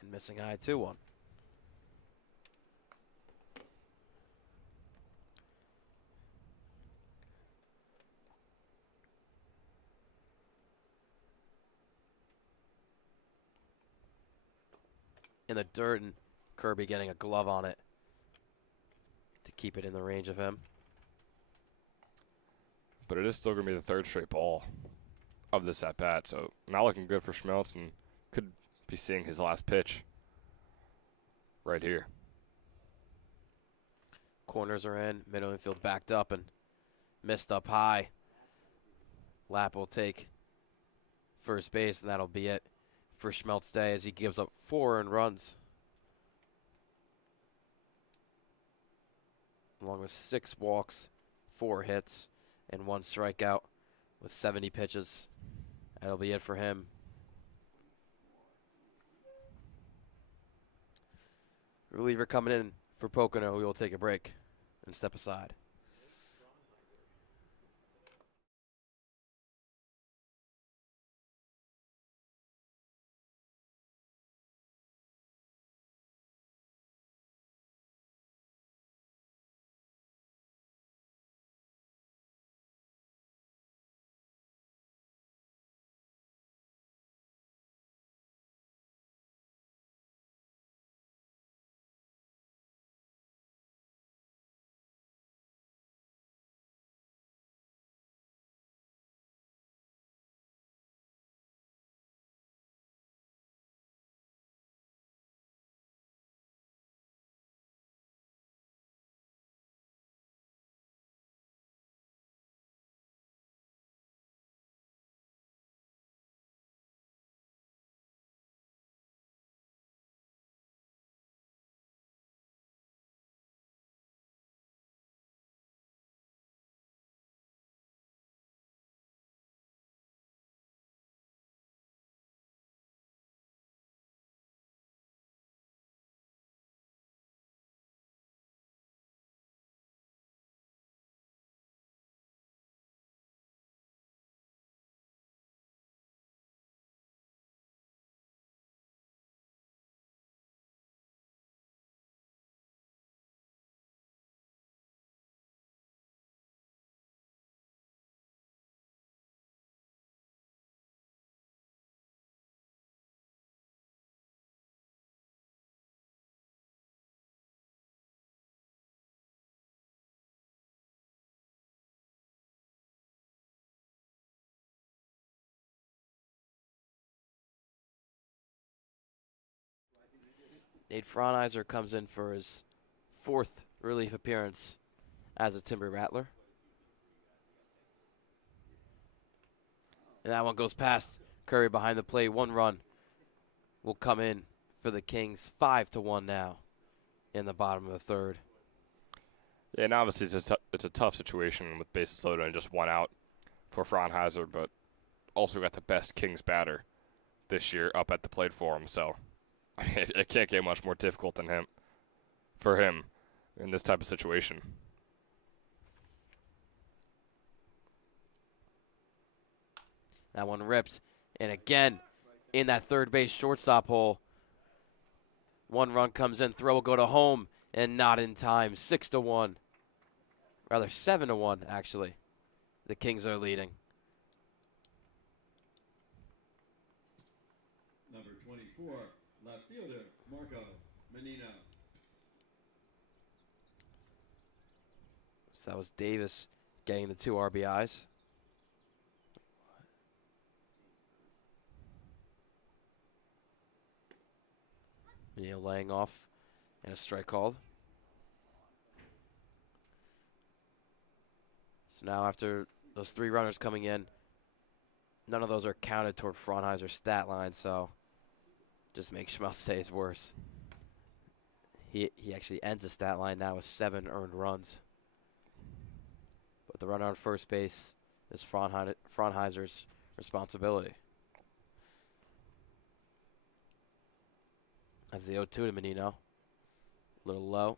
And missing eye 2-1. In the dirt, and Kirby getting a glove on it to keep it in the range of him. But it is still going to be the 3rd straight ball of this at-bat, so not looking good for Schmeltz, and could be seeing his last pitch right here. Corners are in, middle infield backed up and missed up high. Lapp will take first base, and that'll be it for Schmeltz day as he gives up 4 earned runs, along with 6 walks, 4 hits, and 1 strikeout with 70 pitches. That'll be it for him. Reliever coming in for Pocono. We will take a break and step aside. Nate Fraunheiser comes in for his 4th relief appearance as a Timber Rattler. And that one goes past Curry behind the plate. 1 run will come in for the Kings. 5-1 now in the bottom of the 3rd. Yeah, and obviously it's a tough situation with bases loaded and just 1 out for Fraunheiser, but also got the best Kings batter this year up at the plate for him. So it can't get much more difficult than for him in this type of situation. That one ripped. And again, in that third base shortstop hole, 1 run comes in, throw will go to home, and not in time. 6-1. Rather, 7-1, actually. The Kings are leading. Number 24, left fielder, Marco Menino. So that was Davis getting the 2 RBIs. Menino laying off and a strike called. So now after those 3 runners coming in, none of those are counted toward Fraunheiser's stat line, so just makes Schmeltz days worse. He actually ends the stat line now with 7 earned runs. But the runner on first base is Fraunheiser's responsibility. That's the 0-2 to Menino. A little low.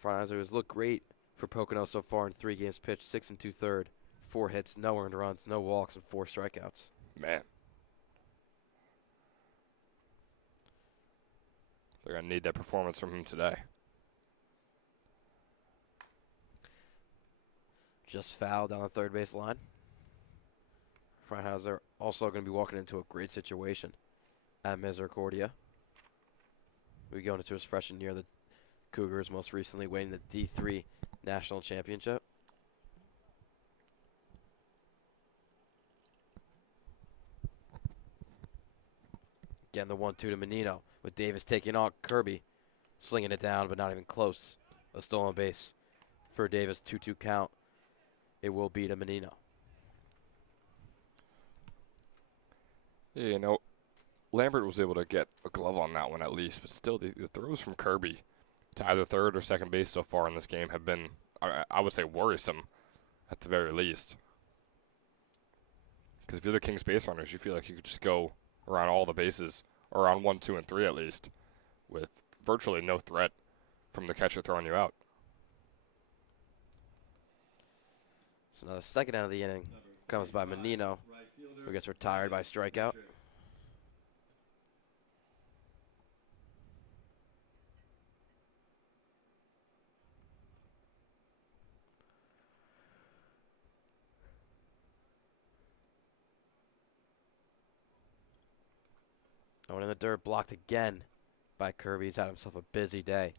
Fraunheiser has looked great for Pocono so far in 3 games pitched, 6 2/3, 4 hits, no earned runs, no walks, and 4 strikeouts. Man. They're going to need that performance from him today. Just fouled down the third base line. Fraunheiser also going to be walking into a great situation at Misericordia. We go into his freshman year, the Cougars most recently winning the D3 National Championship. Again, the 1-2 to Menino with Davis taking on Kirby, slinging it down, but not even close. A stolen base for Davis, 2-2 count. It will be to Menino. Yeah, you know, Lambert was able to get a glove on that one at least, but still the throws from Kirby to either third or second base so far in this game have been, I would say, worrisome at the very least. Because if you're the Kings base runners, you feel like you could just go around all the bases, or around 1, 2, and 3 at least, with virtually no threat from the catcher throwing you out. So now the second out of the inning comes by Menino, who gets retired by strikeout. Going in the dirt, blocked again by Kirby. He's had himself a busy day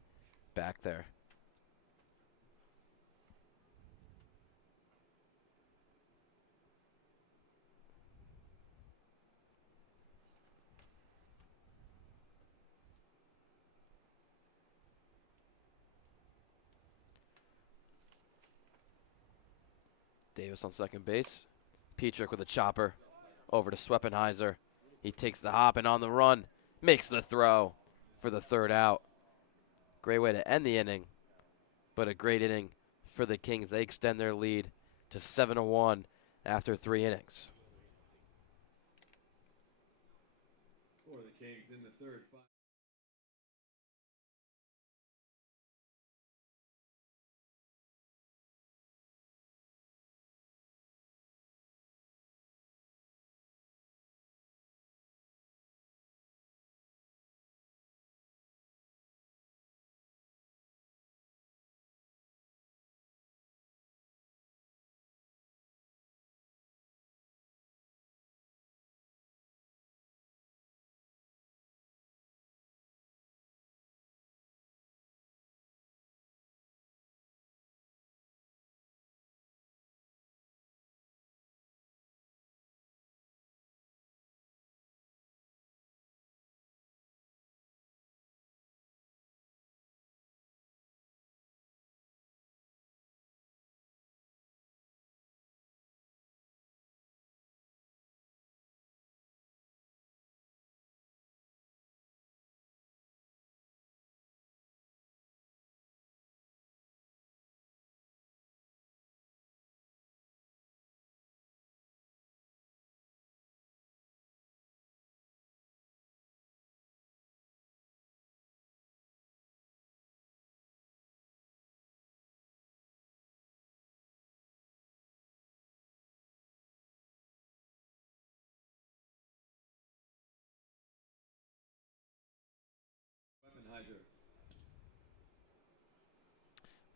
back there. Davis on second base. Petrick with a chopper over to Sweppenheiser. He takes the hop and on the run, makes the throw for the 3rd out. Great way to end the inning, but a great inning for the Kings. They extend their lead to 7-1 after 3 innings. For the Kings in the 3rd.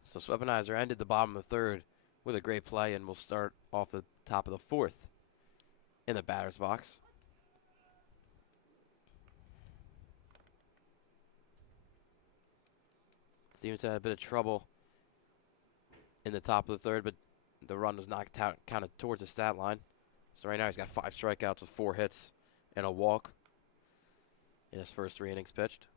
So Swepenizer ended the bottom of the third with a great play, and we'll start off the top of the fourth in the batter's box. Stevenson had a bit of trouble in the top of the third, but the run was knocked out, counted towards the stat line. So right now he's got 5 strikeouts with 4 hits and a walk in his first 3 innings pitched.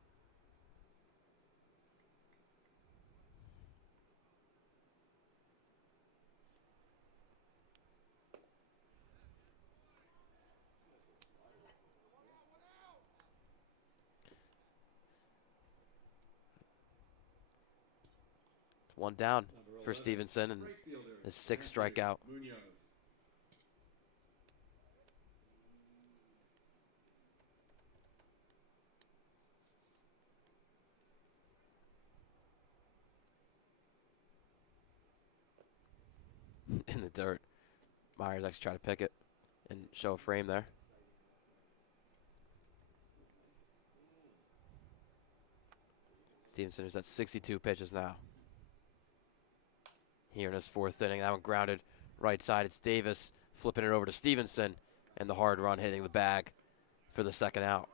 One down Number for 11, Stevenson, and right fielder, his 6th Matthew strikeout. Munoz. In the dirt. Myers actually tried to pick it and show a frame there. Stevenson is at 62 pitches now. Here in his 4th inning, that one grounded right side. It's Davis flipping it over to Stevenson, and the hard run hitting the bag for the 2nd out.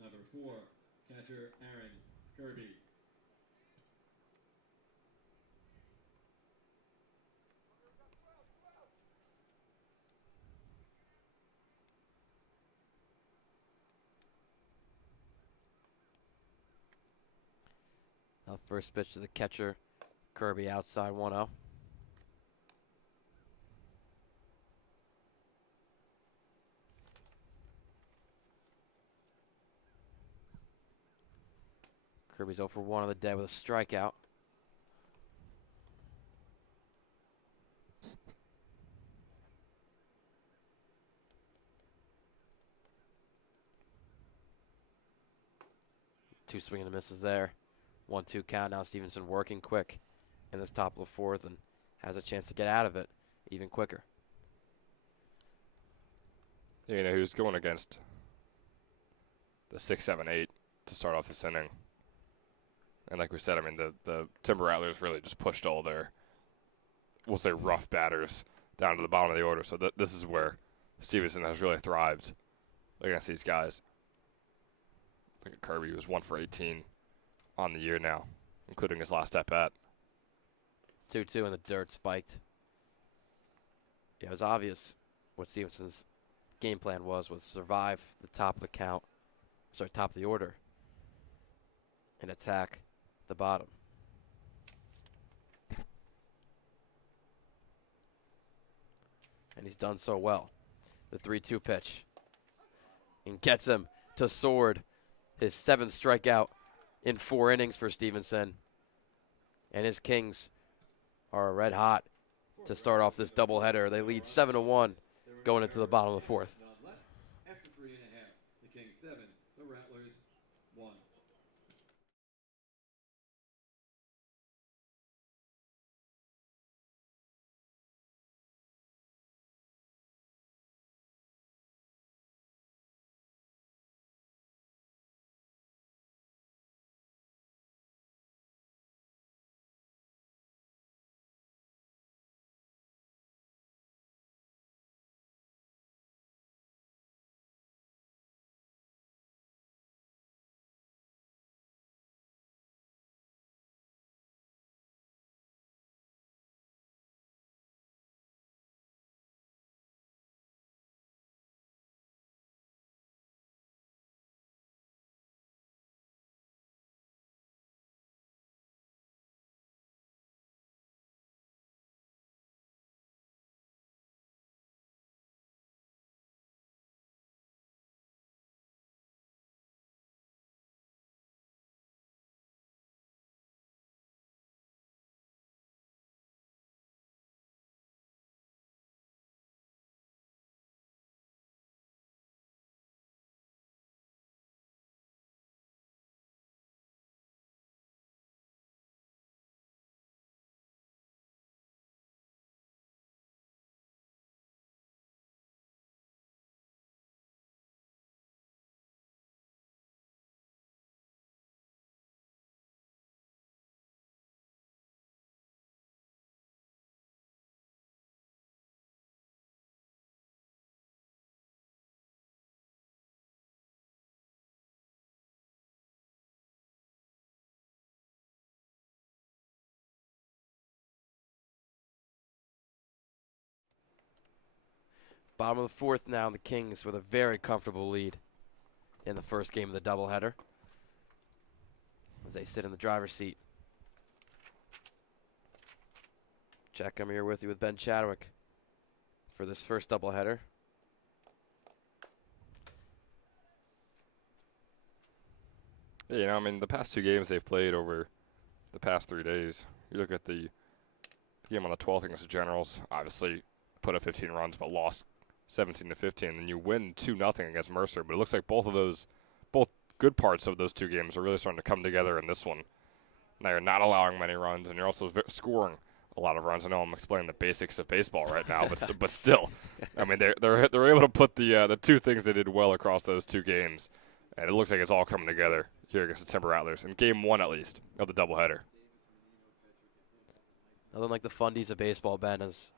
Number 4, catcher Aaron Kirby. Now first pitch to the catcher, Kirby outside 1-0. Kirby's 0 for 1 on the day with a strikeout. Two swing and misses there. 1-2 count. Now Stevenson working quick in this top of the 4th and has a chance to get out of it even quicker. Yeah, he was going against the 6, 7, 8 to start off this inning. And like we said, I mean, the Timber Rattlers really just pushed all their, we'll say, rough batters down to the bottom of the order. So this is where Stevenson has really thrived against these guys. I think Kirby was 1 for 18 on the year now, including his last at bat. 2-2 in the dirt, spiked. Yeah, it was obvious what Stevenson's game plan was survive the top of the count, top of the order, and attack the bottom. And he's done so well. The 3-2 pitch. And gets him to Sword. His 7th strikeout in 4 innings for Stevenson. And his Kings are red hot to start off this doubleheader. They lead 7-1 going into the bottom of the 4th. After 3 1/2, the Kings 7, the Rattlers 1. Bottom of the fourth now, the Kings with a very comfortable lead in the first game of the doubleheader as they sit in the driver's seat. Jack, I'm here with you with Ben Chadwick for this first doubleheader. Yeah, you know, I mean, the past 2 games they've played over the past 3 days, you look at the game on the 12th against the Generals, obviously put up 15 runs but lost 17-15. Then you win 2-0 against Mercer. But it looks like both good parts of those 2 games are really starting to come together in this one. Now you're not allowing many runs, and you're also scoring a lot of runs. I know I'm explaining the basics of baseball right now, but still, I mean, they're able to put the 2 things they did well across those 2 games, and it looks like it's all coming together here against the Timber Rattlers in Game 1 at least of the doubleheader. Nothing like the fundies of baseball, Ben, as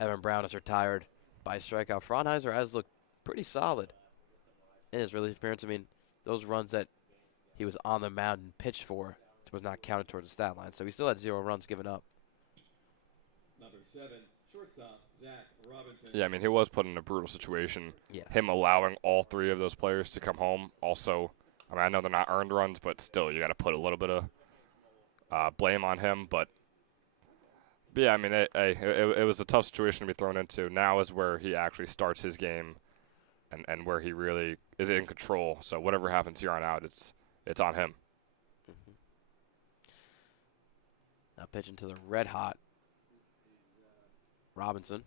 Evan Brown is retired by strikeout. Fraunheiser has looked pretty solid in his relief appearance. I mean, those runs that he was on the mound and pitched for was not counted towards the stat line. So he still had 0 runs given up. Number 7, shortstop, Zach Robinson. Yeah, I mean, he was put in a brutal situation. Yeah. Him allowing all 3 of those players to come home also, I mean, I know they're not earned runs, but still, you got to put a little bit of blame on him. But yeah, I mean, it was a tough situation to be thrown into. Now is where he actually starts his game and where he really is in control. So whatever happens here on out, it's on him. Mm-hmm. Now pitching to the red hot Robinson.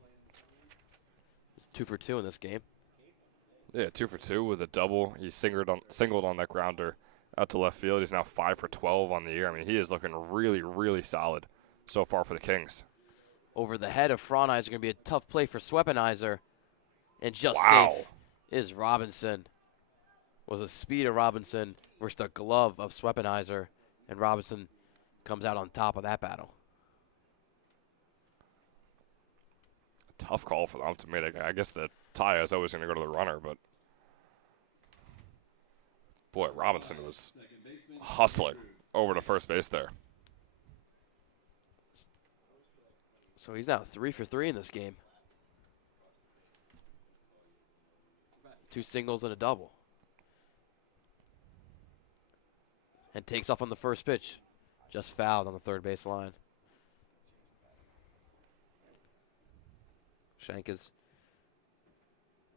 He's 2 for 2 in this game. Yeah, 2 for 2 with a double. He singled on that grounder out to left field. He's now 5 for 12 on the year. I mean, he is looking really, really solid so far for the Kings. Over the head of Fraunheiser, going to be a tough play for Sweppenheiser. And just safe is Robinson. Was the speed of Robinson versus the glove of Sweppenheiser. And Robinson comes out on top of that battle. Tough call for them to make. I guess the tie is always going to go to the runner, but boy, Robinson was hustling over to first base there. So he's now 3 for 3 in this game. 2 singles and a double. And takes off on the first pitch. Just fouled on the third base line. Shank is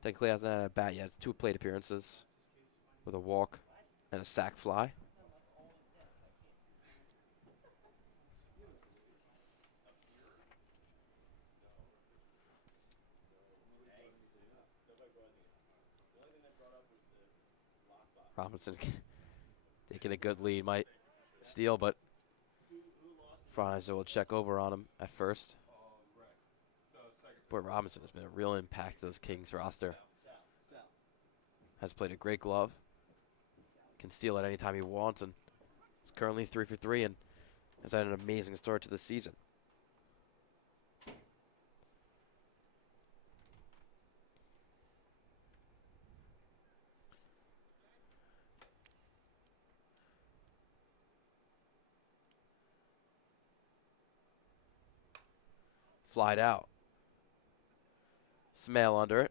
technically hasn't had a bat yet. It's 2 plate appearances with a walk and a sac fly. Robinson taking a good lead, might steal, but Fraunheiser will check over on him at first. Boy, Robinson has been a real impact to this Kings roster. Has played a great glove. Can steal at any time he wants, and is currently 3 for 3 and has had an amazing start to the season. Flied out. Smale under it.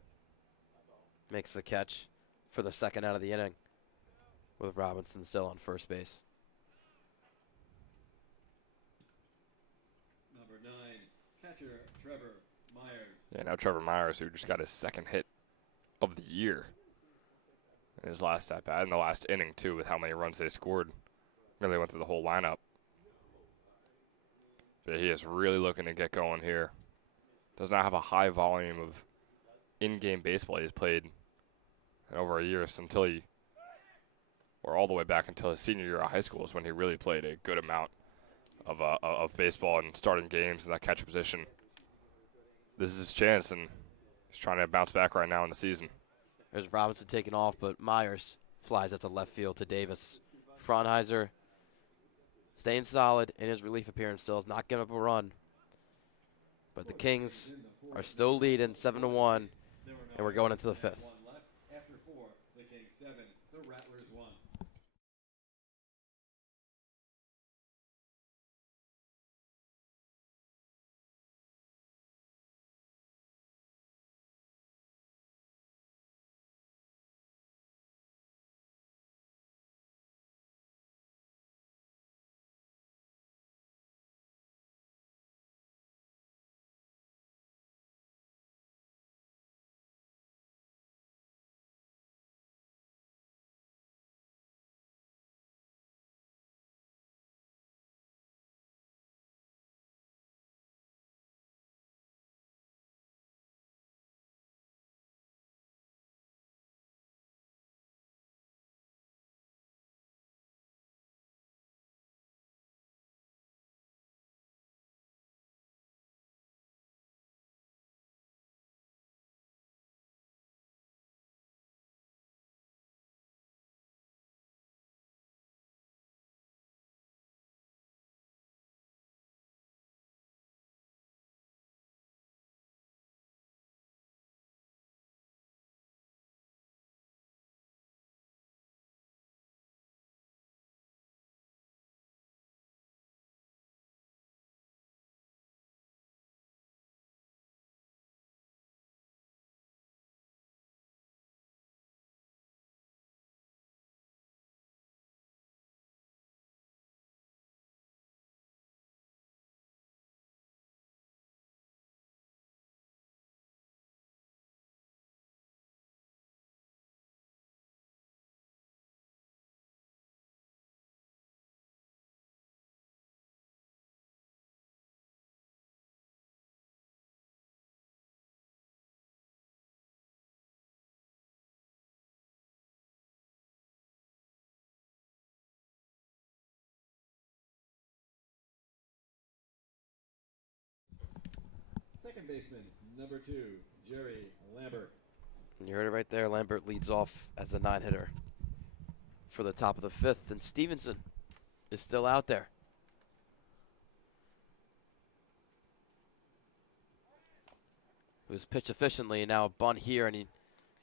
Makes the catch for the second out of the inning with Robinson still on first base. Number 9, catcher Trevor Myers. Yeah, now Trevor Myers, who just got his 2nd hit of the year in his last at bat, in the last inning too, with how many runs they scored. Really went through the whole lineup. But he is really looking to get going here. Does not have a high volume of in-game baseball he's played in over a year or all the way back until his senior year of high school is when he really played a good amount of baseball and starting games in that catcher position. This is his chance, and he's trying to bounce back right now in the season. There's Robinson taking off, but Myers flies out to left field to Davis. Fraunheiser staying solid in his relief appearance still, is not giving up a run. But the Kings are still leading 7-1, and we're going into the 5th. second baseman, number 2, Jerry Lambert. And you heard it right there. Lambert leads off as the 9-hitter for the top of the 5th, and Stevenson is still out there. It was pitched efficiently, and now a bunt here, and he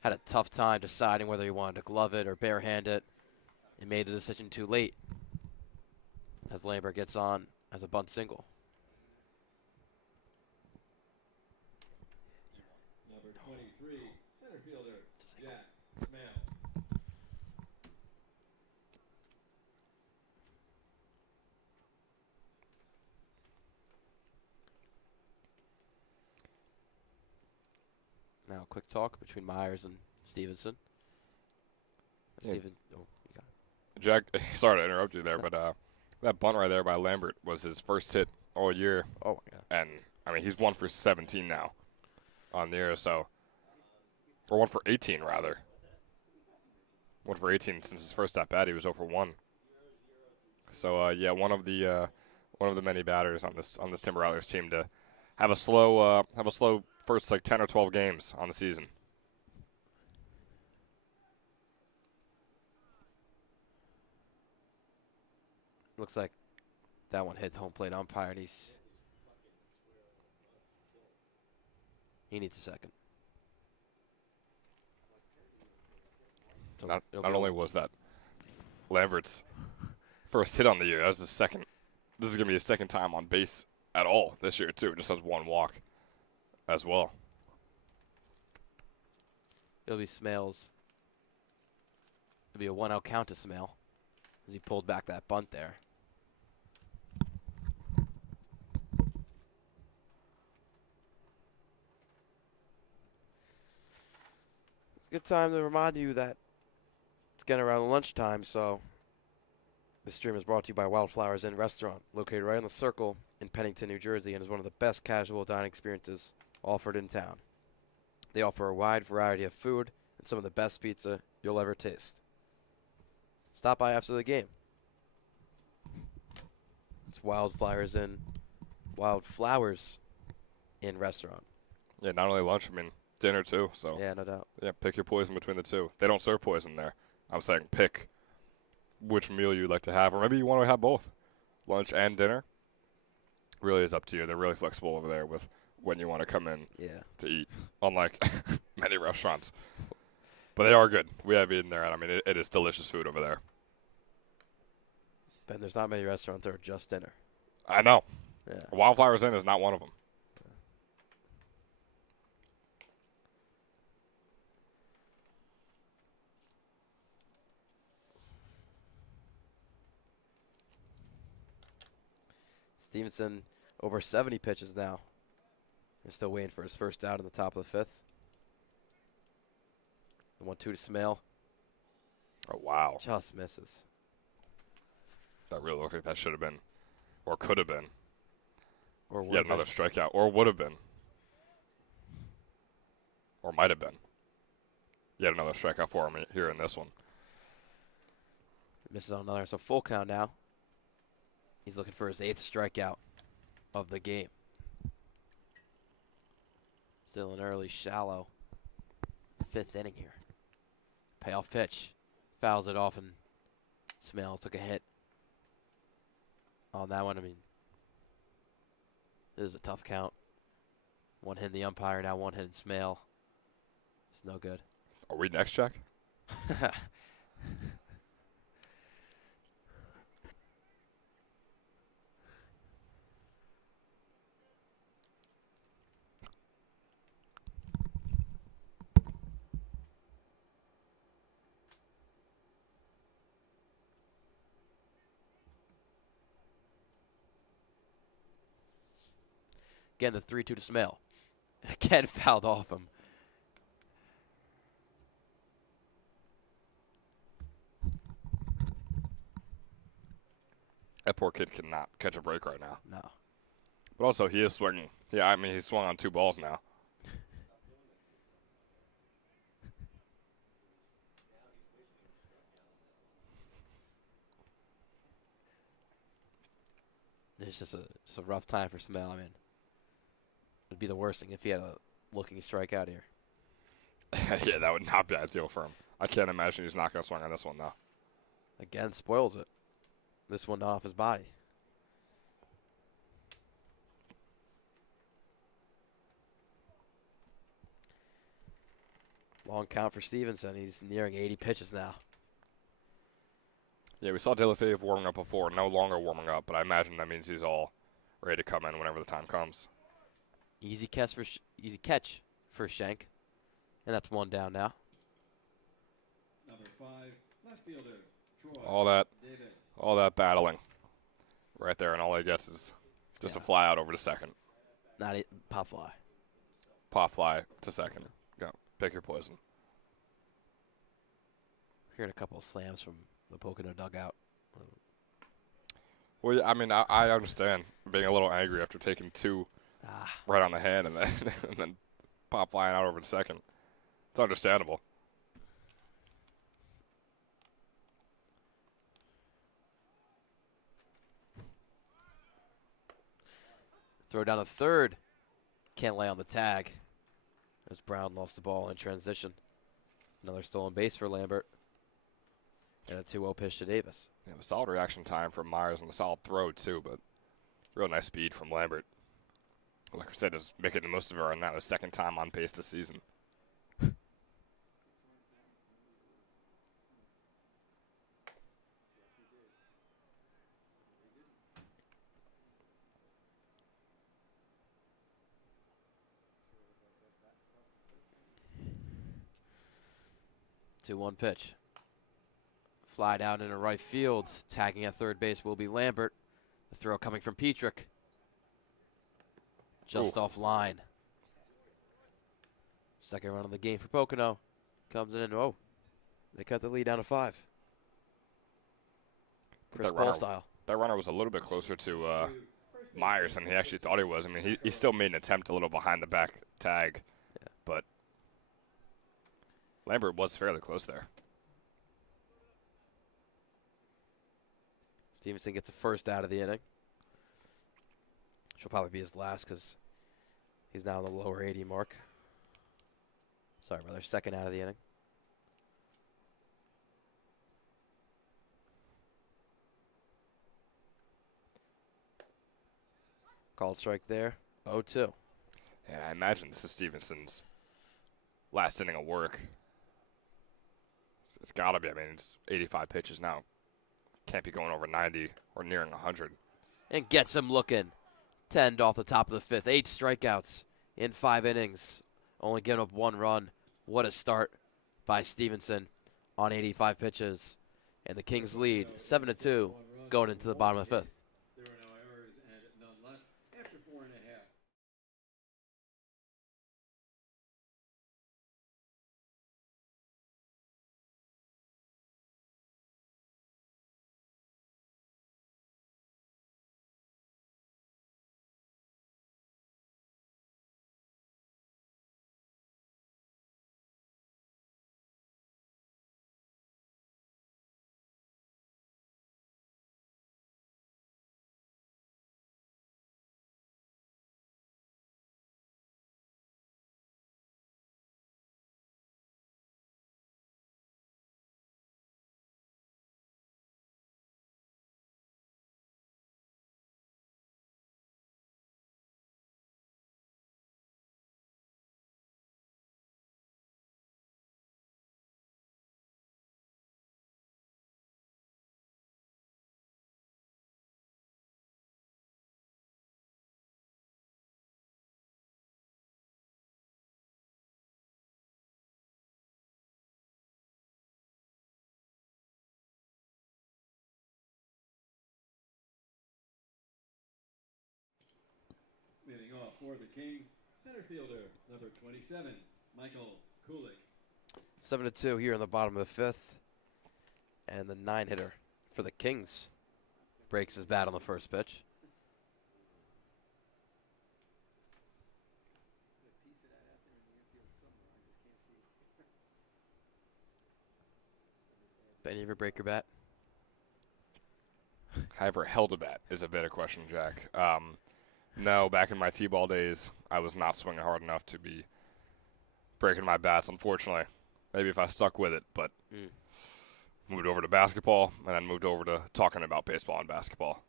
had a tough time deciding whether he wanted to glove it or barehand it. He made the decision too late as Lambert gets on as a bunt single. Number 23, center fielder, Jack Smale. Now a quick talk between Myers and Stevenson. Yeah. Steven, oh, you got it. Jack, sorry to interrupt you there, but that bunt right there by Lambert was his first hit all year. Oh, yeah. And, I mean, he's 1 for 17 now on the year, so. Or 1 for 18, rather. 1 for 18 since his first at bat. He was 0 for 1. So, yeah, one of the many batters on this Timber Rattlers team to have a slow first, like, 10 or 12 games on the season. Looks like that one hit the home plate umpire, and he needs a second. So Not it'll be only was that Lambert's first hit on the year, that was his second. This is going to be his second time on base at all this year, too. Just has 1 walk as well. It'll be Smales. It'll be a 1-out count to Smale as he pulled back that bunt there. It's a good time to remind you that it's getting around lunchtime, so this stream is brought to you by Wildflowers Inn Restaurant, located right on the Circle in Pennington, New Jersey, and is one of the best casual dining experiences offered in town. They offer a wide variety of food and some of the best pizza you'll ever taste. Stop by after the game. It's Wildflowers Inn Restaurant. Yeah, not only lunch, I mean, dinner, too. So, Yeah, no doubt. yeah, pick your poison between the two. They don't serve poison there. I'm saying pick which meal you'd like to have, or maybe you want to have both, lunch and dinner. Really is up to you. They're really flexible over there with when you want to come in to eat, unlike many restaurants. But they are good. We have eaten there, and I mean, it is delicious food over there. Ben, there's not many restaurants that are just dinner. I know. Yeah. Wildflowers Inn is not one of them. Stevenson over 70 pitches now. He's still waiting for his first out in the top of the 5th. The 1-2 to Smale. Oh, wow. Just misses. That really looked like that should have been, or could have been. Or Yet another strikeout, or would have been. Or might have been. Yet another strikeout for him here in this one. Misses on another. So full count now. He's looking for his 8th strikeout of the game. Still an early, shallow 5th inning here. Payoff pitch. Fouls it off, and Smale took a hit on that one. I mean, this is a tough count. 1 hit in the umpire, now 1 hit in Smale. It's no good. Are we next, Jack? Again, the 3-2 to Smale. Again, fouled off him. That poor kid cannot catch a break right now. No. But also, he is swinging. Yeah, I mean, he's swung on 2 balls now. It's just a rough time for Smale. I mean, Would be the worst thing if he had a looking strike out here. Yeah, that would not be ideal for him. I can't imagine he's not going to swing on this one, though. Again, spoils it. This one not off his body. Long count for Stevenson. He's nearing 80 pitches now. Yeah, we saw De La Fave warming up before, no longer warming up, but I imagine that means he's all ready to come in whenever the time comes. Easy catch for Schenk. And that's one down now. Number 5, left fielder, Troy Davis. All that battling right there, and all I guess is just a fly out over to second. Not a pop fly. Pop fly to second. Go, pick your poison. Heard a couple of slams from the Pocono dugout. Well, I mean, I understand being a little angry after taking 2 right on the hand and then and then pop flying out over to second. It's understandable. Throw down a third. Can't lay on the tag. As Brown lost the ball in transition. Another stolen base for Lambert. And a 2-0 pitch to Davis. Yeah, a solid reaction time from Myers and a solid throw, too, but real nice speed from Lambert. Like I said, is making the most of it right now. His second time on pace this season. 2-1 pitch. Fly down into right field. Tagging at third base will be Lambert. The throw coming from Petrick. Just off line. Second run of the game for Pocono. Comes in and they cut the lead down to 5. Chris Paul style. That runner was a little bit closer to Myers than he actually thought he was. I mean, he still made an attempt a little behind the back tag, but Lambert was fairly close there. Stevenson gets a first out of the inning. She'll probably be his last because he's now in the lower 80 mark. Sorry, brother. Second out of the inning. Called strike there. 0-2. And I imagine this is Stevenson's last inning of work. It's got to be. I mean, it's 85 pitches now. Can't be going over 90 or nearing 100. And gets him looking. 10 off the top of the 5th. 8 strikeouts in 5 innings. Only giving up 1 run. What a start by Stevenson on 85 pitches. And the Kings lead 7-2 going into the bottom of the 5th. There were no errors and none left after 4 1/2. Leading off for the Kings, center fielder, number 27, Michael Kulik. 7-2 here in the bottom of the 5th. And the 9-hitter for the Kings breaks his bat on the first pitch. Benny, ever break your bat? I ever held a bat is a better question, Jack. No, back in my T-ball days, I was not swinging hard enough to be breaking my bats, unfortunately. Maybe if I stuck with it, but moved over to basketball and then moved over to talking about baseball and basketball.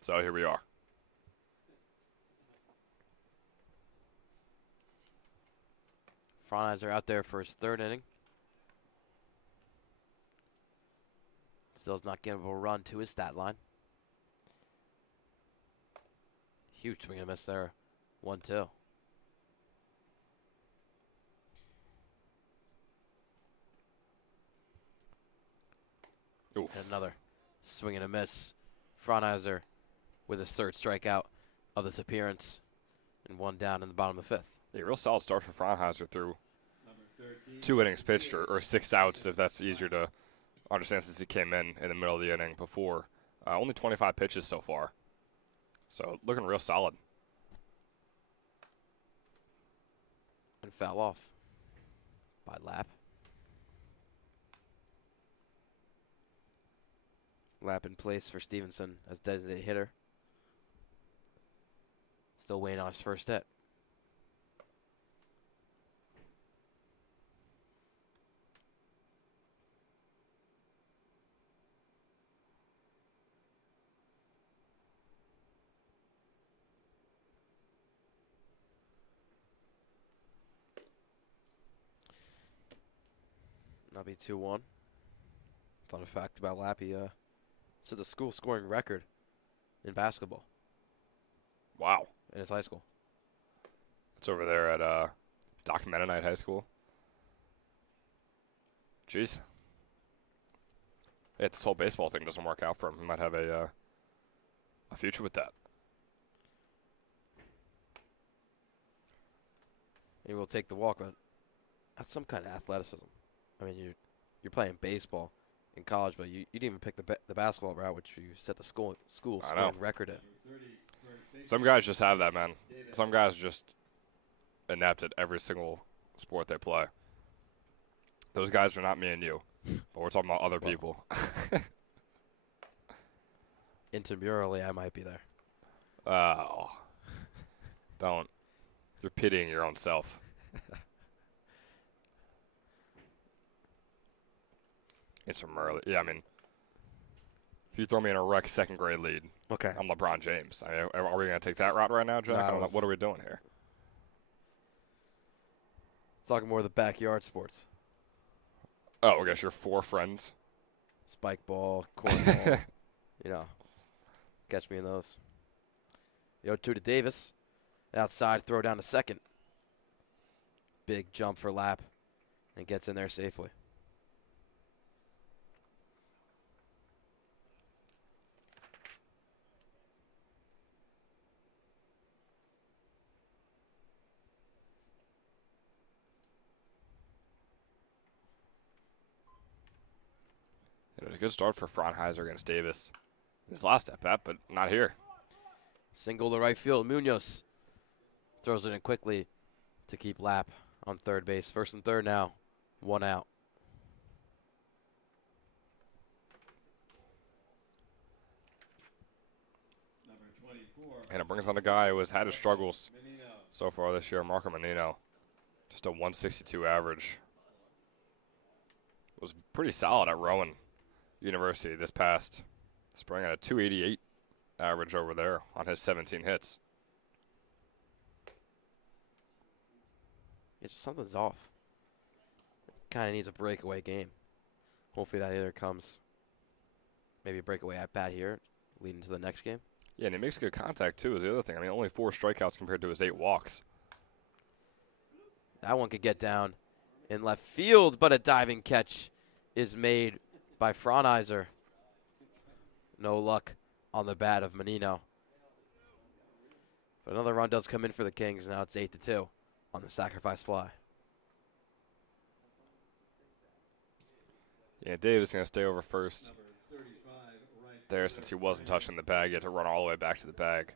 So here we are. Fronheiser out there for his third inning. Still has not given a run to his stat line. Huge swing and a miss there. 1-2. Oof. And another swing and a miss. Fronheiser with his third strikeout of this appearance. And one down in the bottom of the fifth. A real solid start for Fronheiser through Number 13. 2 innings pitched, or 6 outs if that's easier to understand since he came in the middle of the inning before. Only 25 pitches so far. So looking real solid. And foul off by Lapp. Lapp in place for Stevenson as designated hitter. Still waiting on his first hit. That'll be 2-1. Fun fact about Lapp, he set the school scoring record in basketball Wow. in his high school. It's over there at Doc Mennonite High School. Jeez. Hey, if this whole baseball thing doesn't work out for him, he might have a future with that. He will take the walk, but that's some kind of athleticism. I mean, you're playing baseball in college, but you didn't even pick the basketball route, which you set the school I know. scoring record in. Some guys just have that, man. Some guys are just inept at every single sport they play. Those guys are not me and you, but we're talking about other Well. people. Intramurally, I might be there. Oh. Don't. You're pitying your own self. Intramurally. Yeah, I mean, if you throw me in a rec second grade lead, Okay. I'm LeBron James. I mean, are we going to take that route right now, Jack? No, I don't know. What are we doing here? Talking more of the backyard sports. Oh, I guess you're 4 friends. Spike ball, cornhole. You know, catch me in those. The 0-2 to Davis. Outside, throw down to second. Big jump for Lapp. And gets in there safely. It was a good start for Fronheiser against Davis. His last at bat, but not here. Single to right field. Munoz throws it in quickly to keep Lapp on third base. First and third now. 1 out. Number 24. And it brings on a guy who has had his struggles Menino. so far this year, Marco Menino. Just a 162 average. Was pretty solid at Rowan University this past spring at a 288 average over there on his 17 hits. It's just something's off. Kind of needs a breakaway game. Hopefully that either comes maybe a breakaway at bat here, leading to the next game. Yeah, and he makes good contact too is the other thing. I mean, only 4 strikeouts compared to his 8 walks. That one could get down in left field, but a diving catch is made by Fronheiser. No luck on the bat of Menino. But another run does come in for the Kings. Now it's 8-2 on the sacrifice fly. Yeah, Davis going to stay over first Number 35. Right there since he wasn't touching the bag. He had to run all the way back to the bag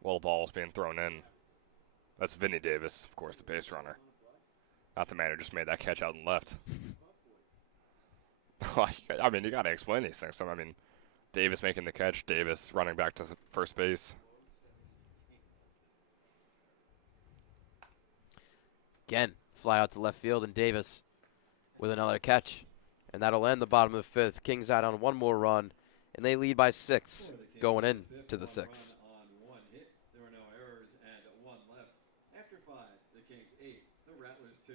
while the ball was being thrown in. That's Vinny Davis, of course, the base runner. Not the man who just made that catch out and left. I mean, you got to explain these things. I mean, Davis making the catch, Davis running back to first base. Again, fly out to left field, and Davis with another catch. And that'll end the bottom of the fifth. Kings add on one more run, and they lead by 6 going into the sixth. On one hit. There were no errors and one left. After 5, the Kings 8, the Rattlers 2.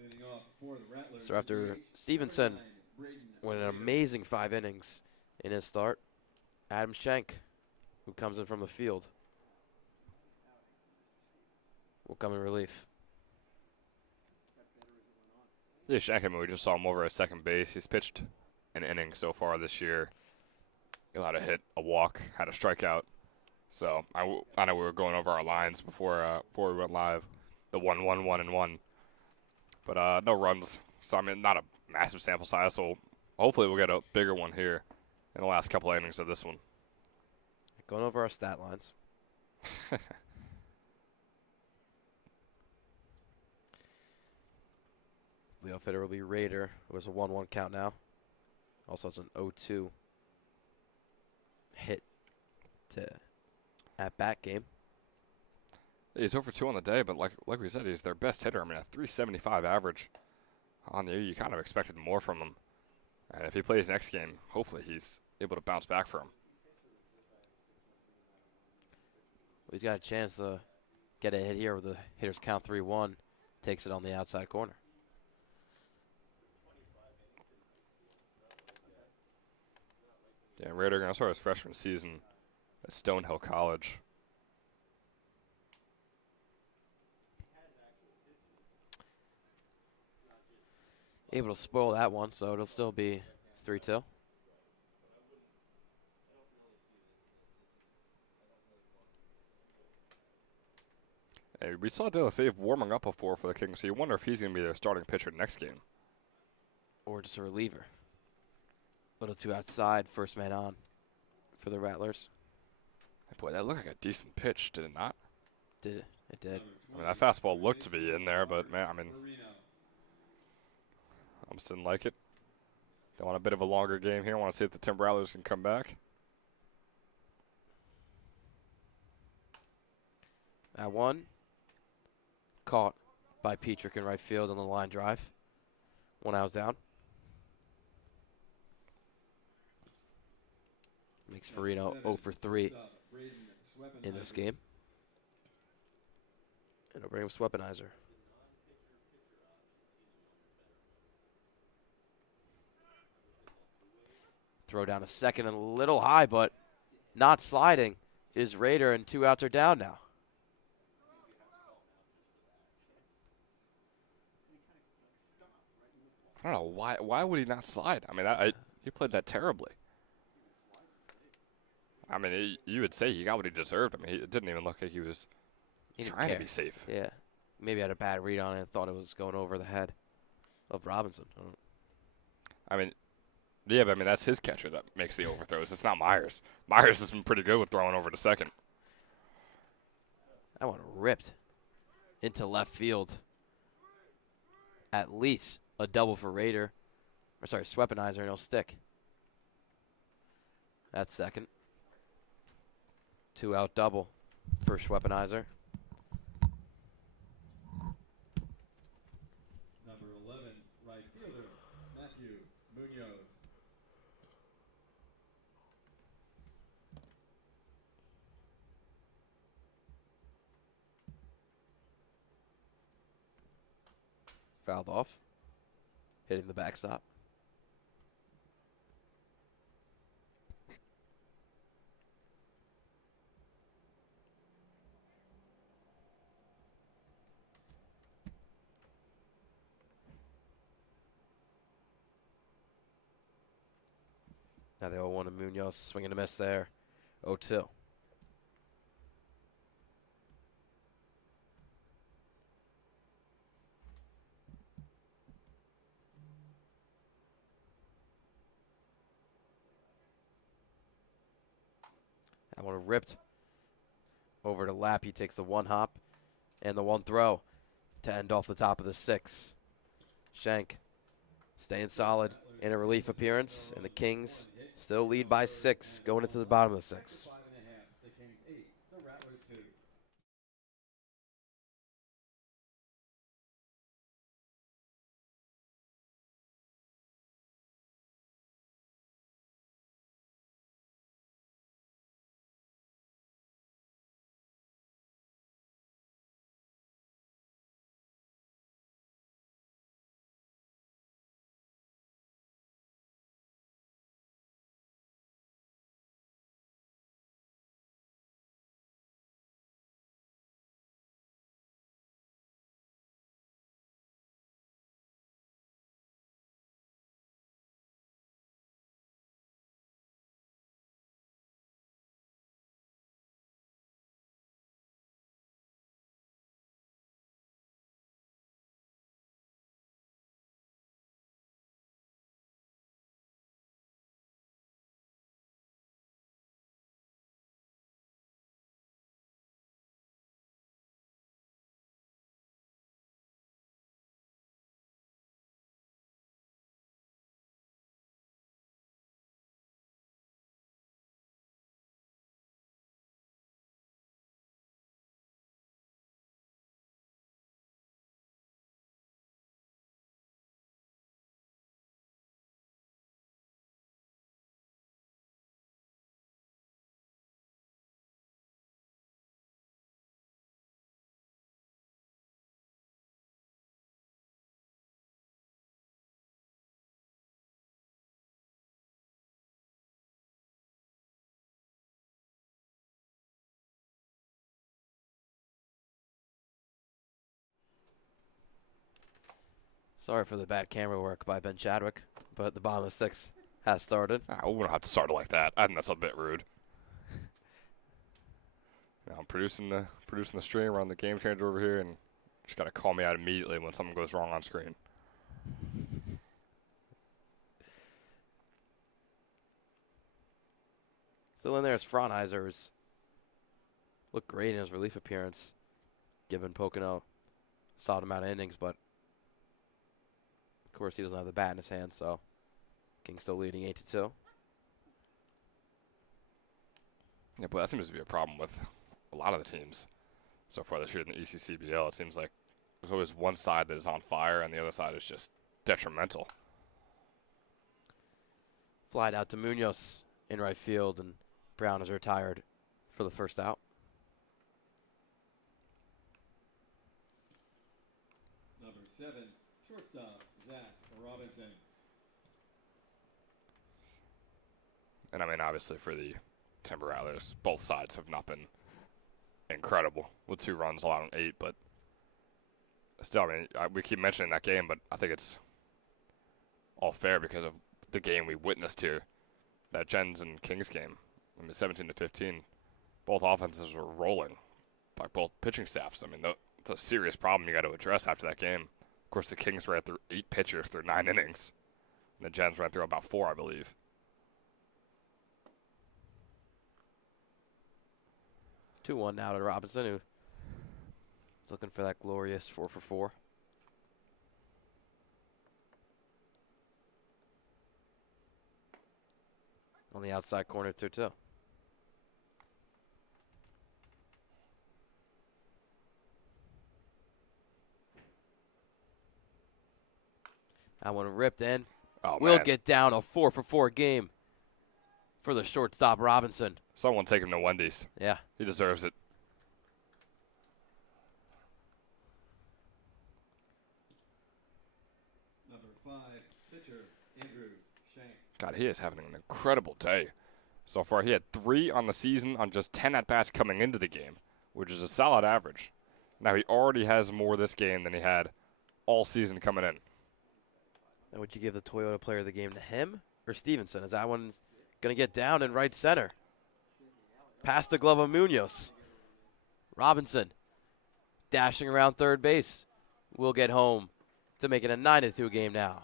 Leading off for the Rattlers. So after Stevenson went an amazing 5 innings in his start, Adam Schenk, who comes in from the field, will come in relief. Yeah, Shankham, we just saw him over at second base. He's pitched an inning so far this year. He allowed a hit, a walk, had a strikeout. So I know we were going over our lines before we went live. The 1-1-1-1. But no runs. So, I mean, not a massive sample size. So hopefully we'll get a bigger one here in the last couple of innings of this one. Going over our stat lines. Leadoff hitter will be Raider, who has a 1-1 count now. Also has an 0-2 hit to at-bat game. He's over 2 on the day, but like we said, he's their best hitter. I mean, a 375 average on the year. You kind of expected more from him. And if he plays next game, hopefully he's able to bounce back for him. He's got a chance to get a hit here with the hitter's count 3-1. Takes it on the outside corner. Yeah, Raider going to start his freshman season at Stonehill College. Able to spoil that one, so it'll still be 3-2. Hey, we saw De La Fave warming up before for the Kings, so you wonder if he's going to be their starting pitcher next game. Or just a reliever. Little too outside, first man on for the Rattlers. Boy, that looked like a decent pitch, did it not? Did it? It did. I mean, that fastball looked to be in there, but, man, I mean, I just didn't like it. They want a bit of a longer game here. I want to see if the Timber Rattlers can come back. At 1, caught by Petrick in right field on the line drive. 1 out down. Makes Farino 0 for 3 in this game. And it'll bring him Swepenizer. Throw down a second and a little high, but not sliding is Raider, and 2 outs are down now. I don't know why would he not slide? I mean, he played that terribly. I mean, you would say he got what he deserved. I mean, it didn't even look like he was He didn't trying care. to be safe. Yeah. Maybe had a bad read on it and thought it was going over the head of Robinson. I don't know. I mean, yeah, but I mean, that's his catcher that makes the overthrows. It's not Myers. Myers has been pretty good with throwing over to second. That one ripped into left field. At least a double for Raider. Or sorry, Swepenizer, and he'll stick. That's second. 2-out double for Swepenizer. Number 11, right fielder, Matthew Munoz. Fouled off. Hitting the backstop. Now the 0-1 to Munoz, swinging a miss there. 0-2. That one ripped over to Lap. He takes the one hop and the one throw to end off the top of the 6. Shank staying solid in a relief appearance, and the Kings still lead by 6 going into the bottom of the 6. 5.5. The Kings 8, the Rattlers 2. Sorry for the bad camera work by Ben Chadwick, but the bottom of the 6 has started. We wouldn't have to start it like that. I think that's a bit rude. I'm producing the stream. We're on the game changer over here, and just gotta call me out immediately when something goes wrong on screen. Still in there is Fraunheiser, who's looked great in his relief appearance, given Pocono a solid amount of innings, but of course he doesn't have the bat in his hand, so Kings still leading 8-2. Yeah, but that seems to be a problem with a lot of the teams so far this year in the ECCBL. It seems like there's always one side that is on fire, and the other side is just detrimental. Flied out to Munoz in right field, and Brown is retired for the first out. Number 7, shortstop, Zach Robinson. And I mean, obviously for the Timber Rattlers, both sides have not been incredible with 2 runs allowed in 8, but still, I mean, we keep mentioning that game, but I think it's all fair because of the game we witnessed here, that Gens and Kings game. I mean, 17-15, both offenses were rolling by both pitching staffs. I mean, it's a serious problem you got to address after that game. Of course, the Kings ran through 8 pitchers through 9 innings, and the Gens ran through about 4, I believe. Two 2-1 now to Robinson, who is looking for that glorious 4 for 4. On the outside corner, 2-2. That one ripped in. Oh, We'll man. get down a 4 for 4 game for the shortstop Robinson. Someone take him to Wendy's. Yeah. He deserves it. Number 5, pitcher Andrew Shank. God, he is having an incredible day. So far, he had 3 on the season on just 10 at-bats coming into the game, which is a solid average. Now, he already has more this game than he had all season coming in. And would you give the Toyota player of the game to him or Stevenson? Is that one going to get down in right center? Past the glove of Munoz. Robinson dashing around third base. Will get home to make it a 9-2 game now.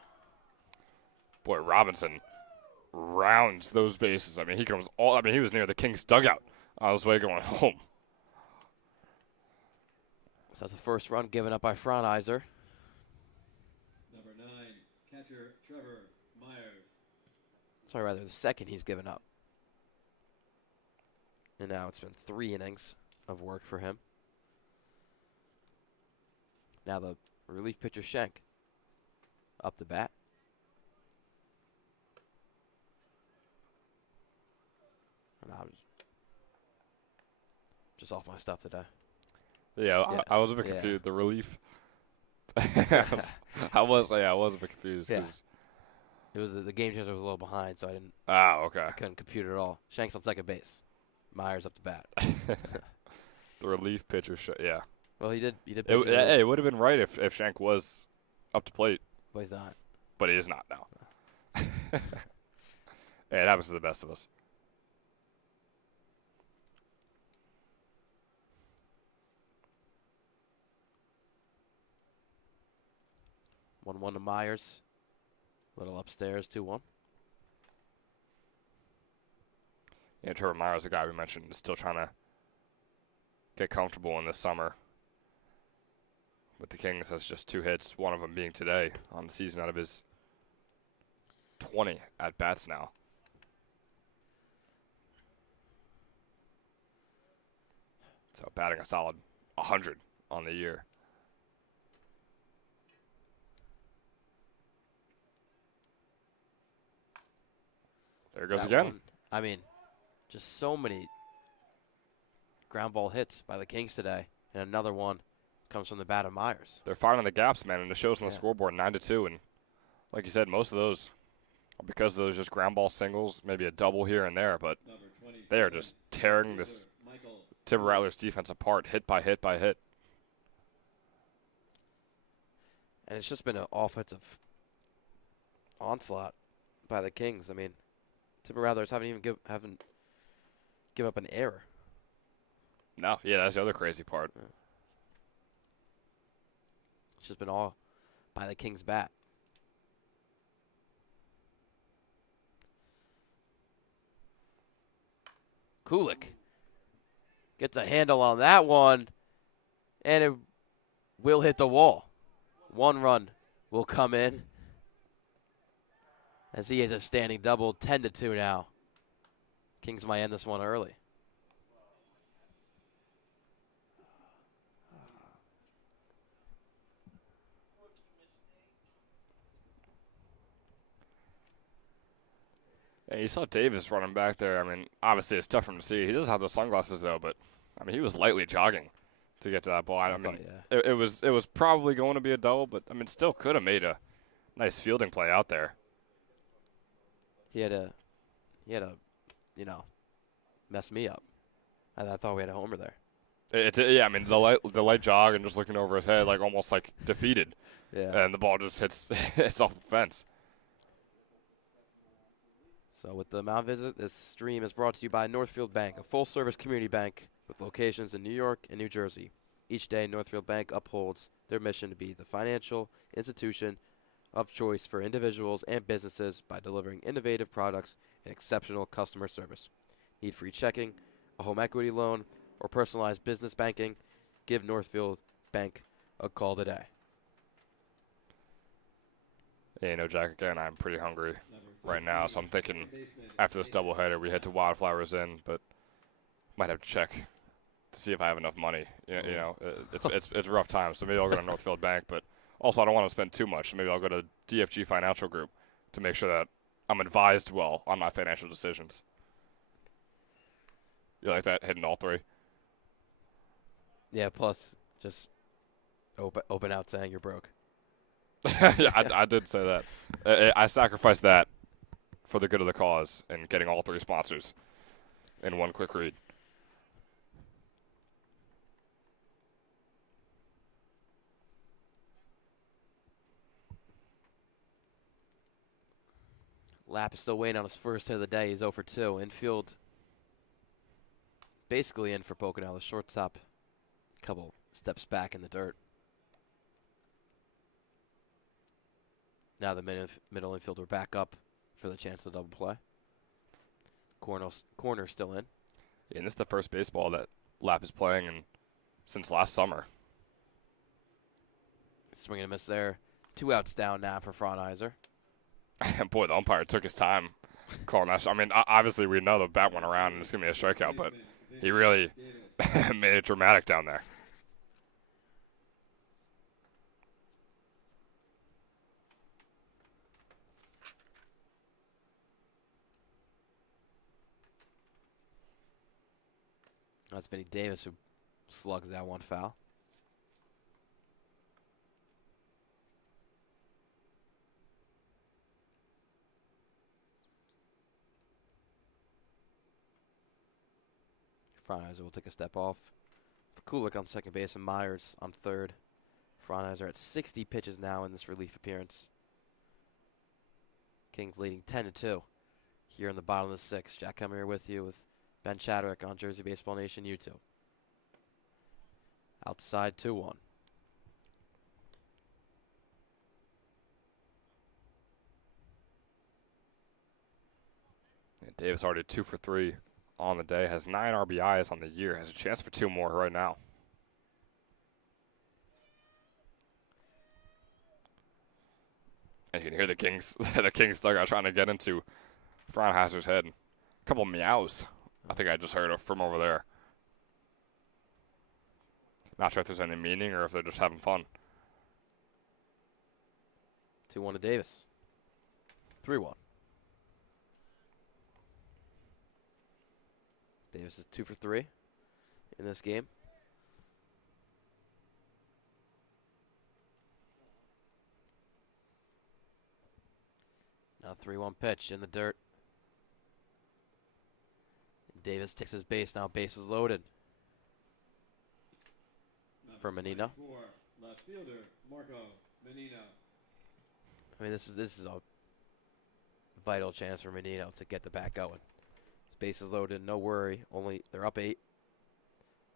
Boy, Robinson rounds those bases. I mean, he was near the Kings dugout on his way going home. So that's the first run given up by Fraunheiser. Number 9, catcher Trevor Myers. Sorry, rather the second he's given up. And now it's been 3 innings of work for him. Now the relief pitcher Schenk up the bat. And I'm just off my stuff today. Yeah, I was a bit Yeah. confused. The relief. I was a bit confused. Yeah. 'Cause- It was the game changer was a little behind, so okay. couldn't compute it at all. Shank's on second base. Myers up the bat. The relief pitcher, yeah. Well, he did pitch It would have been right if Shank was up to plate, but he's not. but he is not now. Hey, it happens to the best of us. One to Myers. Little upstairs, 2-1. Yeah, Trevor Myers, the guy we mentioned, is still trying to get comfortable in this summer. With the Kings, has just 2 hits, one of them being today on the season out of his 20 at-bats now. So batting a solid 100 on the year. There it goes That again. one, I mean, just so many ground ball hits by the Kings today, and another one comes from the bat of Myers. They're finding the gaps, man, and it shows on the Yeah. scoreboard 9-2. And like you said, most of those are because of those just ground ball singles, maybe a double here and there, but Number 27, they are just tearing this Michael. Timber Rattlers defense apart, hit by hit by hit. And it's just been an offensive onslaught by the Kings. I mean, Timber Rattlers haven't given up an error. No, yeah, that's the other crazy part. It's just been all by the Kings' bat. Kulik gets a handle on that one, and it will hit the wall. 1 run will come in as he hits a standing double, 10-2 now. Kings might end this one early. Yeah, you saw Davis running back there. I mean, obviously it's tough for him to see. He does have the sunglasses though, but I mean, he was lightly jogging to get to that ball. I mean, yeah. it was probably going to be a double, but I mean, still could have made a nice fielding play out there. He had a, mess me up. I thought we had a homer there. Yeah, I mean, the light jog and just looking over his head, like almost like defeated, Yeah. and the ball just hits off the fence. So with the mound visit, this stream is brought to you by Northfield Bank, a full-service community bank with locations in New York and New Jersey. Each day, Northfield Bank upholds their mission to be the financial institution of choice for individuals and businesses by delivering innovative products and exceptional customer service. Need free checking, a home equity loan, or personalized business banking? Give Northfield Bank a call today. Yeah, you know, Jack, again, I'm pretty hungry right now, so I'm thinking after this doubleheader we head to Wildflowers Inn, but might have to check to see if I have enough money. You know, it's a rough time, so maybe I'll go to Northfield Bank, but also I don't want to spend too much, so maybe I'll go to DFG Financial Group to make sure that I'm advised well on my financial decisions. You like that, hitting all three? Yeah, plus just open out saying you're broke. Yeah, I did say that. I sacrificed that for the good of the cause and getting all three sponsors in one quick read. Lapp is still waiting on his first hit of the day. He's 0 for 2. Infield basically in for Pocono. The shortstop a couple steps back in the dirt. Now the middle infielder back up for the chance to double play. Corner still in. Yeah, and this is the first baseball that Lapp is playing in since last summer. Swing and a miss there. 2 outs down now for Fraunheiser. And boy, the umpire took his time calling that. I mean, obviously we know the bat went around and it's going to be a strikeout, but he really made it dramatic down there. That's Vinny Davis who slugs that one foul. Fraunheiser will take a step off. Kulik on second base and Myers on third. Fraunheiser at 60 pitches now in this relief appearance. Kings leading 10-2 here in the bottom of the 6th. Jack Hemmer here with you with Ben Chadwick on Jersey Baseball Nation YouTube. Outside 2-1. Yeah, Davis already 2 for 3 on the day, has 9 RBIs on the year, has a chance for 2 more right now. And you can hear the Kings dugout trying to get into Fraunheiser's head. A couple meows I think I just heard from over there. Not sure if there's any meaning or if they're just having fun. 2-1 to Davis. 3-1. Davis is 2 for 3 in this game. Now 3-1 pitch in the dirt. Davis takes his base. Now base is loaded for Menino. Left fielder Marco Menino. I mean, this is a vital chance for Menino to get the bat going. His base is loaded, no worry. Only they're up 8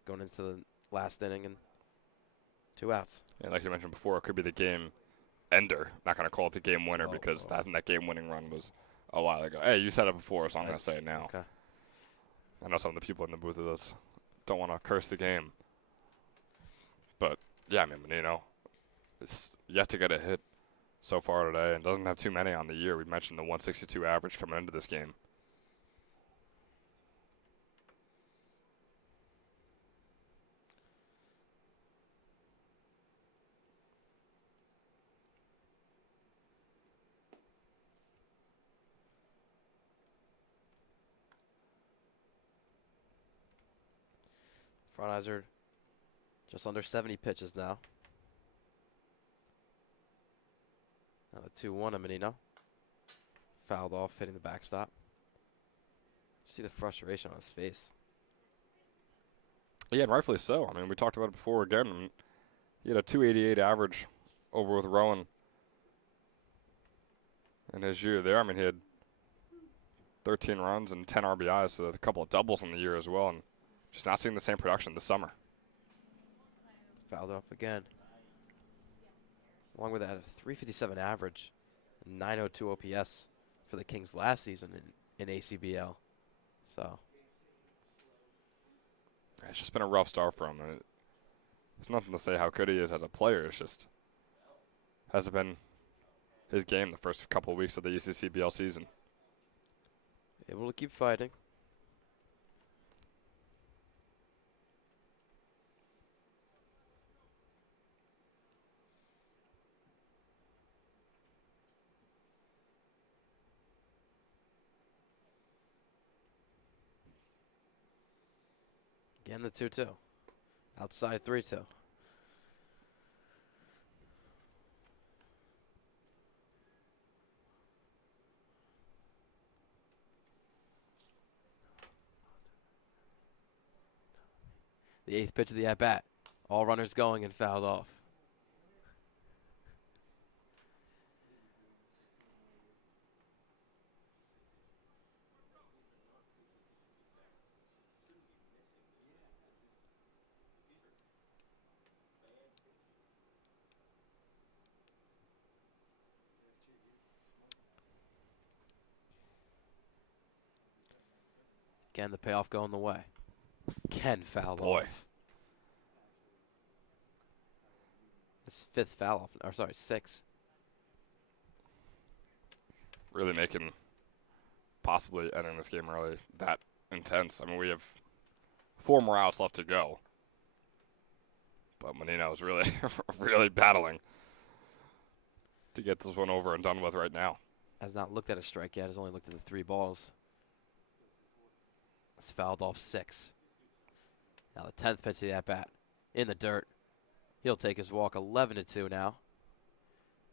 going into the last inning and 2 outs. And like you mentioned before, it could be the game ender. Not going to call it the game winner because that game-winning run was a while ago. Hey, you said it before, so I'm going to say it now. Okay. I know some of the people in the booth with us don't want to curse the game. But, yeah, I mean, Menino is yet to get a hit so far today and doesn't have too many on the year. We mentioned the 162 average coming into this game. Fraunheiser just under 70 pitches now. Now the 2-1 of Menino. Fouled off, hitting the backstop. See the frustration on his face. Yeah, and rightfully so. I mean, we talked about it before again. I mean, he had a 288 average over with Rowan in his year there. I mean, he had 13 runs and 10 RBIs with a couple of doubles in the year as well, and just not seeing the same production this summer. Fouled off again. Along with that, a 357 average, 902 OPS for the Kings last season in ACBL. So It's just been a rough start for him. There's nothing to say how good he is as a player. It's just hasn't been his game the first couple of weeks of the ECCBL season. able to keep fighting. Again, the 2-2. Outside 3-2. The 8th pitch of the at-bat. All runners going and fouled off. Again, the payoff going the way. Again, fouled Boy. off. His 5th foul off, or sorry, 6th. Really making possibly ending this game early that intense. I mean, we have 4 more outs left to go. But Menino is really, really battling to get this one over and done with right now. Has not looked at a strike yet. Has only looked at the 3 balls. It's fouled off 6. Now the 10th pitch of the at-bat. In the dirt. He'll take his walk 11-2 now.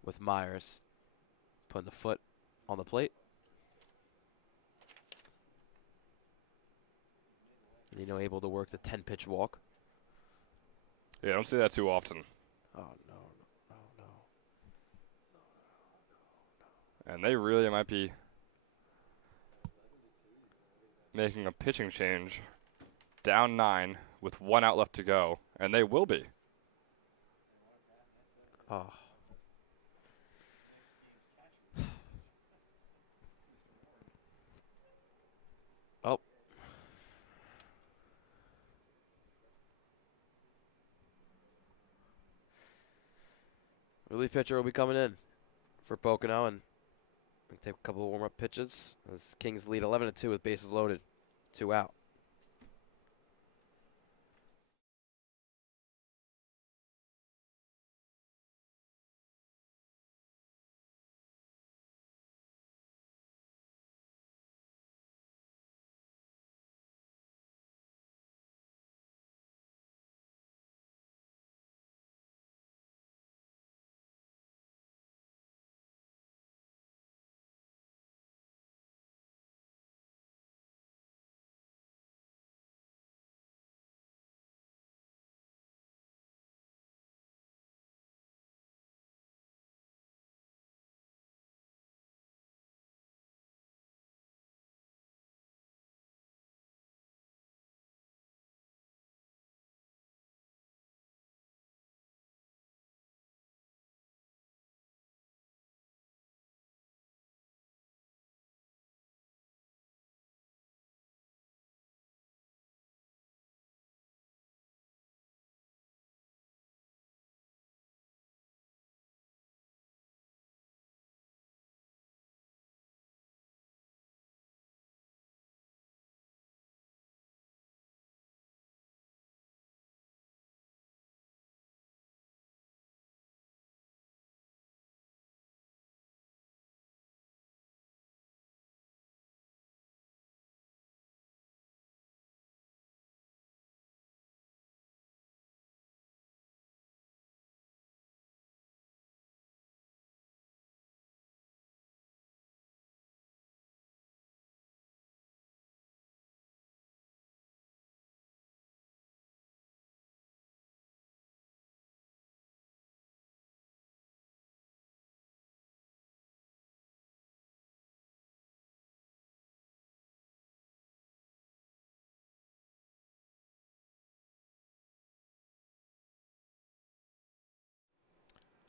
With Myers putting the foot on the plate. Menino able to work the 10-pitch walk. Yeah, I don't see that too often. Oh, no. And they really might be making a pitching change. Down 9 with 1 out left to go. And they will be. Oh. Oh. Relief pitcher will be coming in for Pocono, and we take a couple of warm-up pitches. As Kings lead 11-2 with bases loaded, 2 out.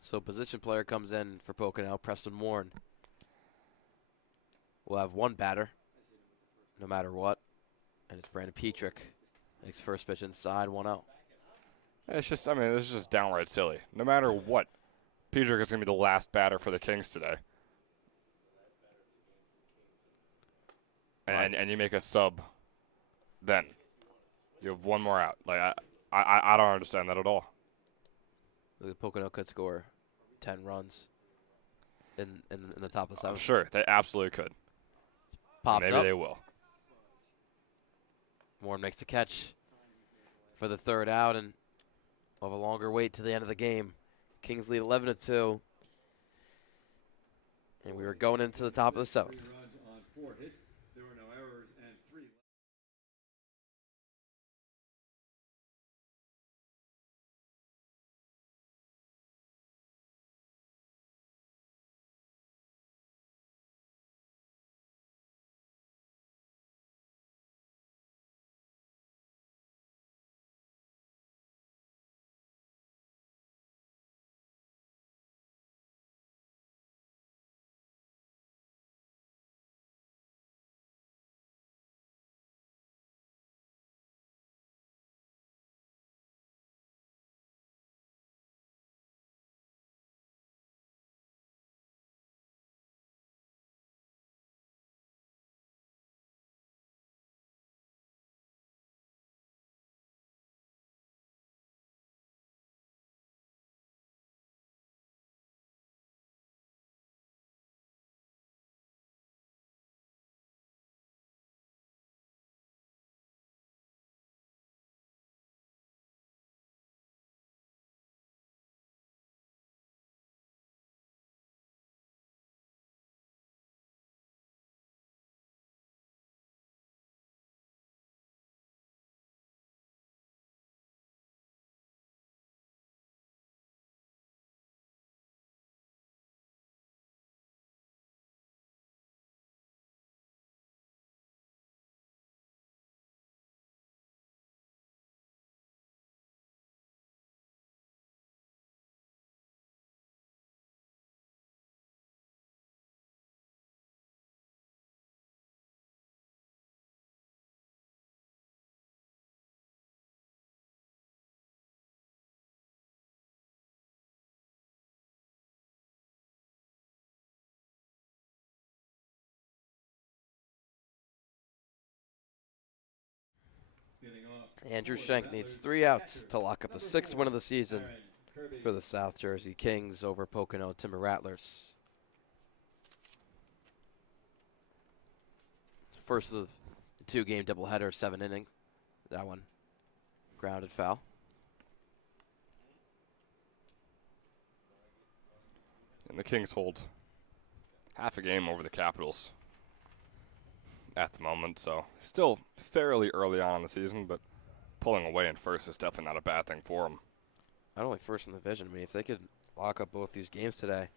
So position player comes in for Pocono, Preston Warren. We'll have one batter, no matter what, and it's Brandon Petrick. Makes first pitch inside, 1-0. It's just, I mean, this is just downright silly. No matter what, Petrick is going to be the last batter for the Kings today. And you make a sub then. You have one more out. Like, I don't understand that at all. Pocono could score 10 runs in the top of the I'm seventh. sure. They absolutely could. Popped Maybe up. they will. Warren makes the catch for the third out, and we'll have a longer wait to the end of the game. Kings lead 11-2. And we were going into the top of the seventh. 3 runs on 4 hits. There were no errors and 3. Andrew Schenk needs 3 outs to lock up the 6th win of the season for the South Jersey Kings over Pocono Timber Rattlers. It's the first of the 2-game doubleheader, 7 innings. That one grounded foul. And the Kings hold half a game over the Capitals at the moment, so still fairly early on in the season, but pulling away in first is definitely not a bad thing for them. Not only first in the division, I mean, if they could lock up both these games today,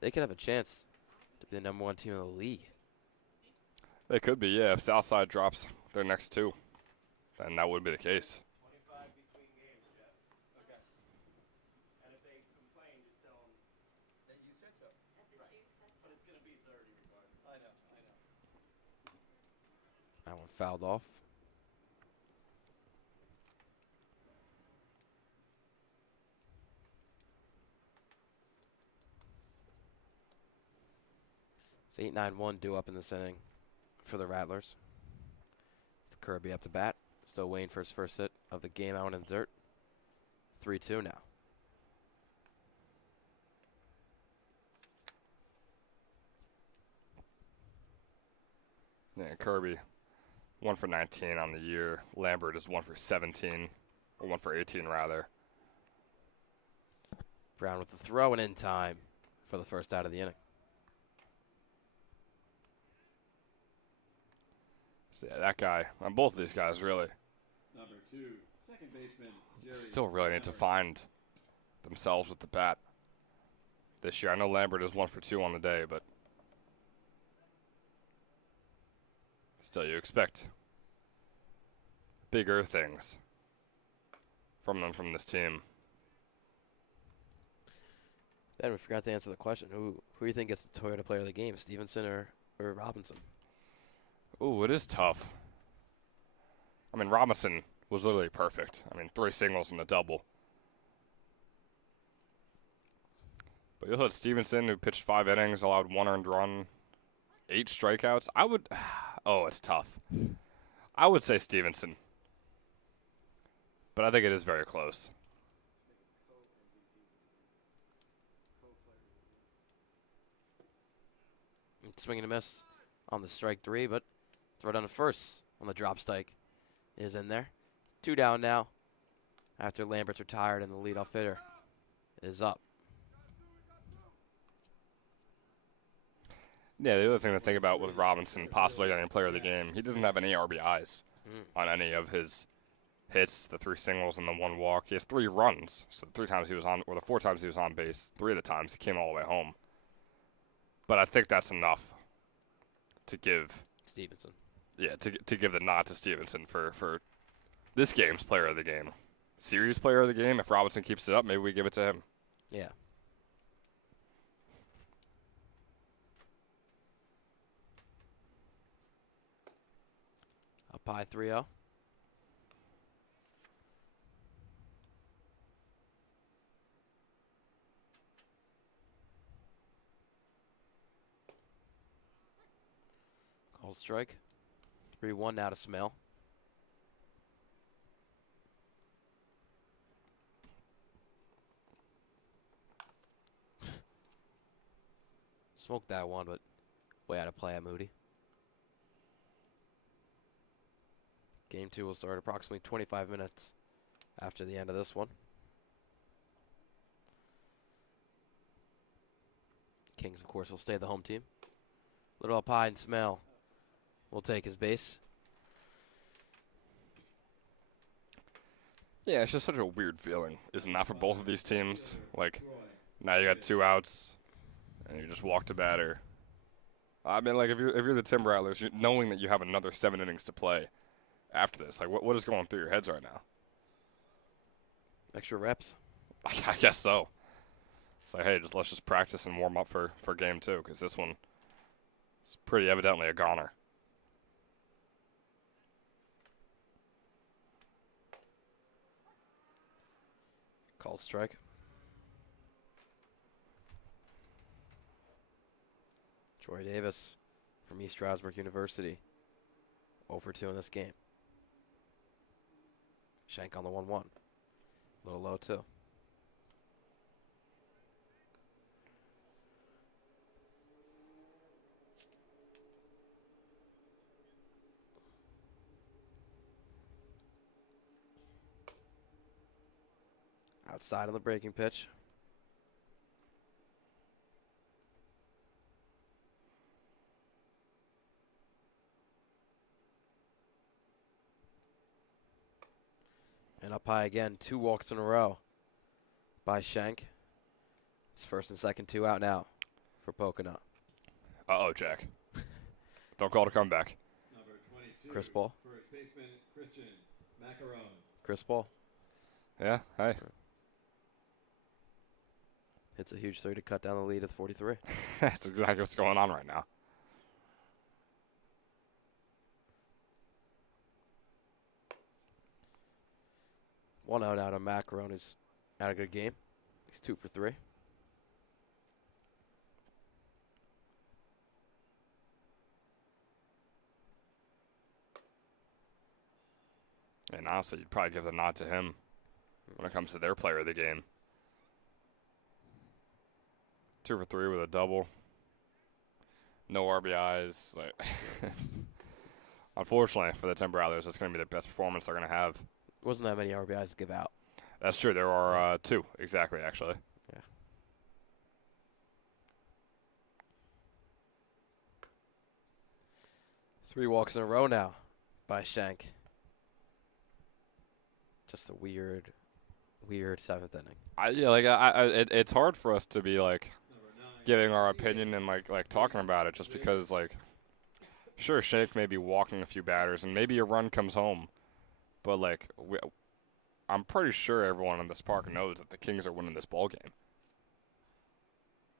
they could have a chance to be the #1 team in the league. They could be, yeah. If Southside drops their next 2, then that would be the case. 25 between games, Jeff. Okay. And if they complain, just tell them that you said so. Right. But it's going to be 30 regardless. I know. That one fouled off. It's 8-9-1 due up in this inning for the Rattlers. With Kirby up to bat. Still waiting for his first hit of the game out in the dirt. 3-2 now. Yeah, Kirby, 1 for 19 on the year. Lambert is 1 for 17, or 1 for 18 rather. Brown with the throw and in time for the first out of the inning. So yeah, that guy, on both of these guys really, Number 2, second baseman Jerry still really need to Lambert. find themselves with the bat this year. I know Lambert is 1 for 2 on the day, but still you expect bigger things from them, from this team. Ben, we forgot to answer the question. Who do you think gets the Toyota Player of the Game, Stevenson or Robinson? Ooh, it is tough. I mean, Robinson was literally perfect. I mean, 3 singles and a double. But you also had Stevenson, who pitched 5 innings, allowed 1 earned run, 8 strikeouts. I would, oh, it's tough. I would say Stevenson. But I think it is very close. Swing and a miss on the strike 3, but throw down to first on the drop strike is in there. 2 down now after Lambert's retired and the leadoff hitter is up. Yeah, the other thing to think about with Robinson possibly getting Player of the Game, he doesn't have any RBIs on any of his hits, the 3 singles and the 1 walk. He has 3 runs, so the 3 times he was on, or the 4 times he was on base, 3 of the times he came all the way home. But I think that's enough to give Stevenson. Yeah, to give the nod to Stevenson for this game's Player of the Game. Series Player of the Game, if Robinson keeps it up, maybe we give it to him. Yeah. Up high 3-0. Called strike. 3-1 now to Smell. Smoked that one, but way out of play at Moody. Game 2 will start approximately 25 minutes after the end of this one. Kings, of course, will stay the home team. Little up high and Smell will take his base. Yeah, it's just such a weird feeling, is it not, for both of these teams? Like, now you got 2 outs, and you just walk to batter. I mean, like, if you're the Tim Rattlers, knowing that you have another 7 innings to play after this, like, what is going through your heads right now? Extra reps. I guess so. It's like, hey, let's just practice and warm up for game 2, because this one is pretty evidently a goner. Called strike. Troy Davis from East Stroudsburg University. 0 for 2 in this game. Shank on the 1-1. A little low, too. Outside on the breaking pitch. And up high again, 2 walks in a row by Shank. It's first and second, 2 out now for Pocono. Uh-oh, Jack. Don't call it a comeback. Number 22. Chris Paul. First baseman Christian Macaron. Chris Paul. Yeah, hey. Hits a huge 3 to cut down the lead at 43. That's exactly what's going on right now. One out on Macaron, who's had a good game. He's 2 for 3. And honestly, you'd probably give the nod to him when it comes to their Player of the Game. 2 for 3 with a double. No RBIs. Like, unfortunately for the Tim Rattlers, that's going to be the best performance they're going to have. Wasn't that many RBIs to give out. That's true. There are 2, exactly, actually. Yeah. Three walks in a row now by Shank. Just a weird 7th inning. It's hard for us to be like giving our opinion and like talking about it, just because, like, sure, Shank may be walking a few batters and maybe a run comes home, but like I'm pretty sure everyone in this park knows that the Kings are winning this ball game.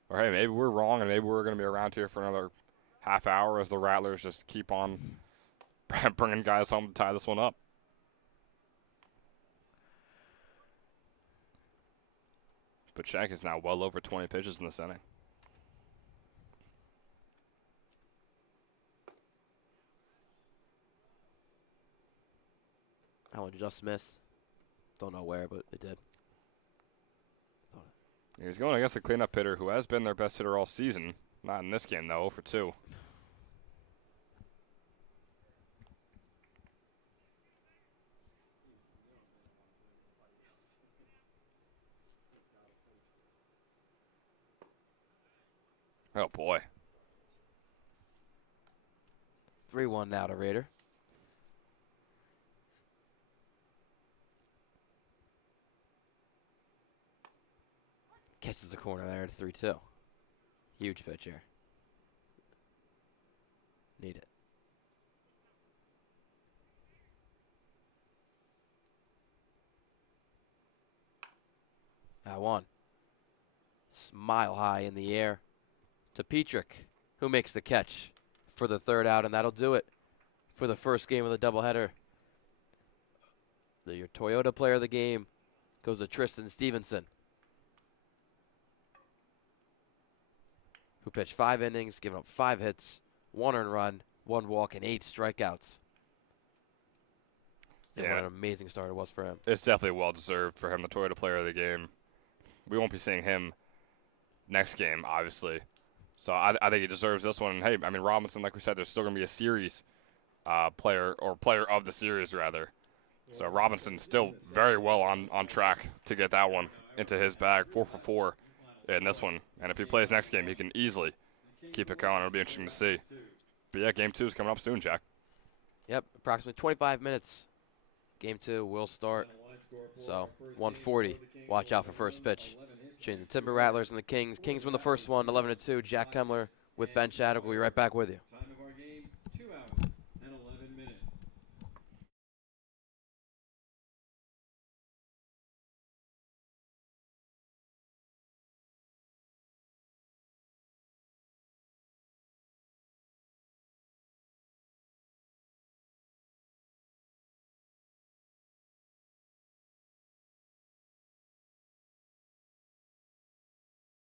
Or hey, maybe we're wrong, and maybe we're going to be around here for another half hour as the Rattlers just keep on bringing guys home to tie this one up. But Shank is now well over 20 pitches in this inning. That one just missed. Don't know where, but it did. He's going against a cleanup hitter who has been their best hitter all season. Not in this game, though, for 2. Oh, boy. 3-1 now to Raider. Catches the corner there at 3-2. Huge pitch here. Need it. That one. Smile high in the air to Petrick, who makes the catch for the 3rd out, and that'll do it for the first game of the doubleheader. Your Toyota player of the game goes to Tristan Stevenson, who pitched 5 innings, giving up 5 hits, 1 earned run, 1 walk, and 8 strikeouts. And what an amazing start it was for him. It's definitely well-deserved for him, the Toyota player of the game. We won't be seeing him next game, obviously. So I think he deserves this one. And, hey, I mean, Robinson, like we said, there's still going to be a series player of the series, rather. So Robinson's still very well on track to get that one into his bag, 4 for 4 in this one. And if he plays next game, he can easily keep it going. It'll be interesting to see. But, yeah, Game 2 is coming up soon, Jack. Yep, approximately 25 minutes. Game 2 will start. So, 1:40. Watch out for first pitch between the Timber Rattlers and the Kings. Kings win the first one, 11-2. Jack Kemmler with Ben Shattuck. We'll be right back with you.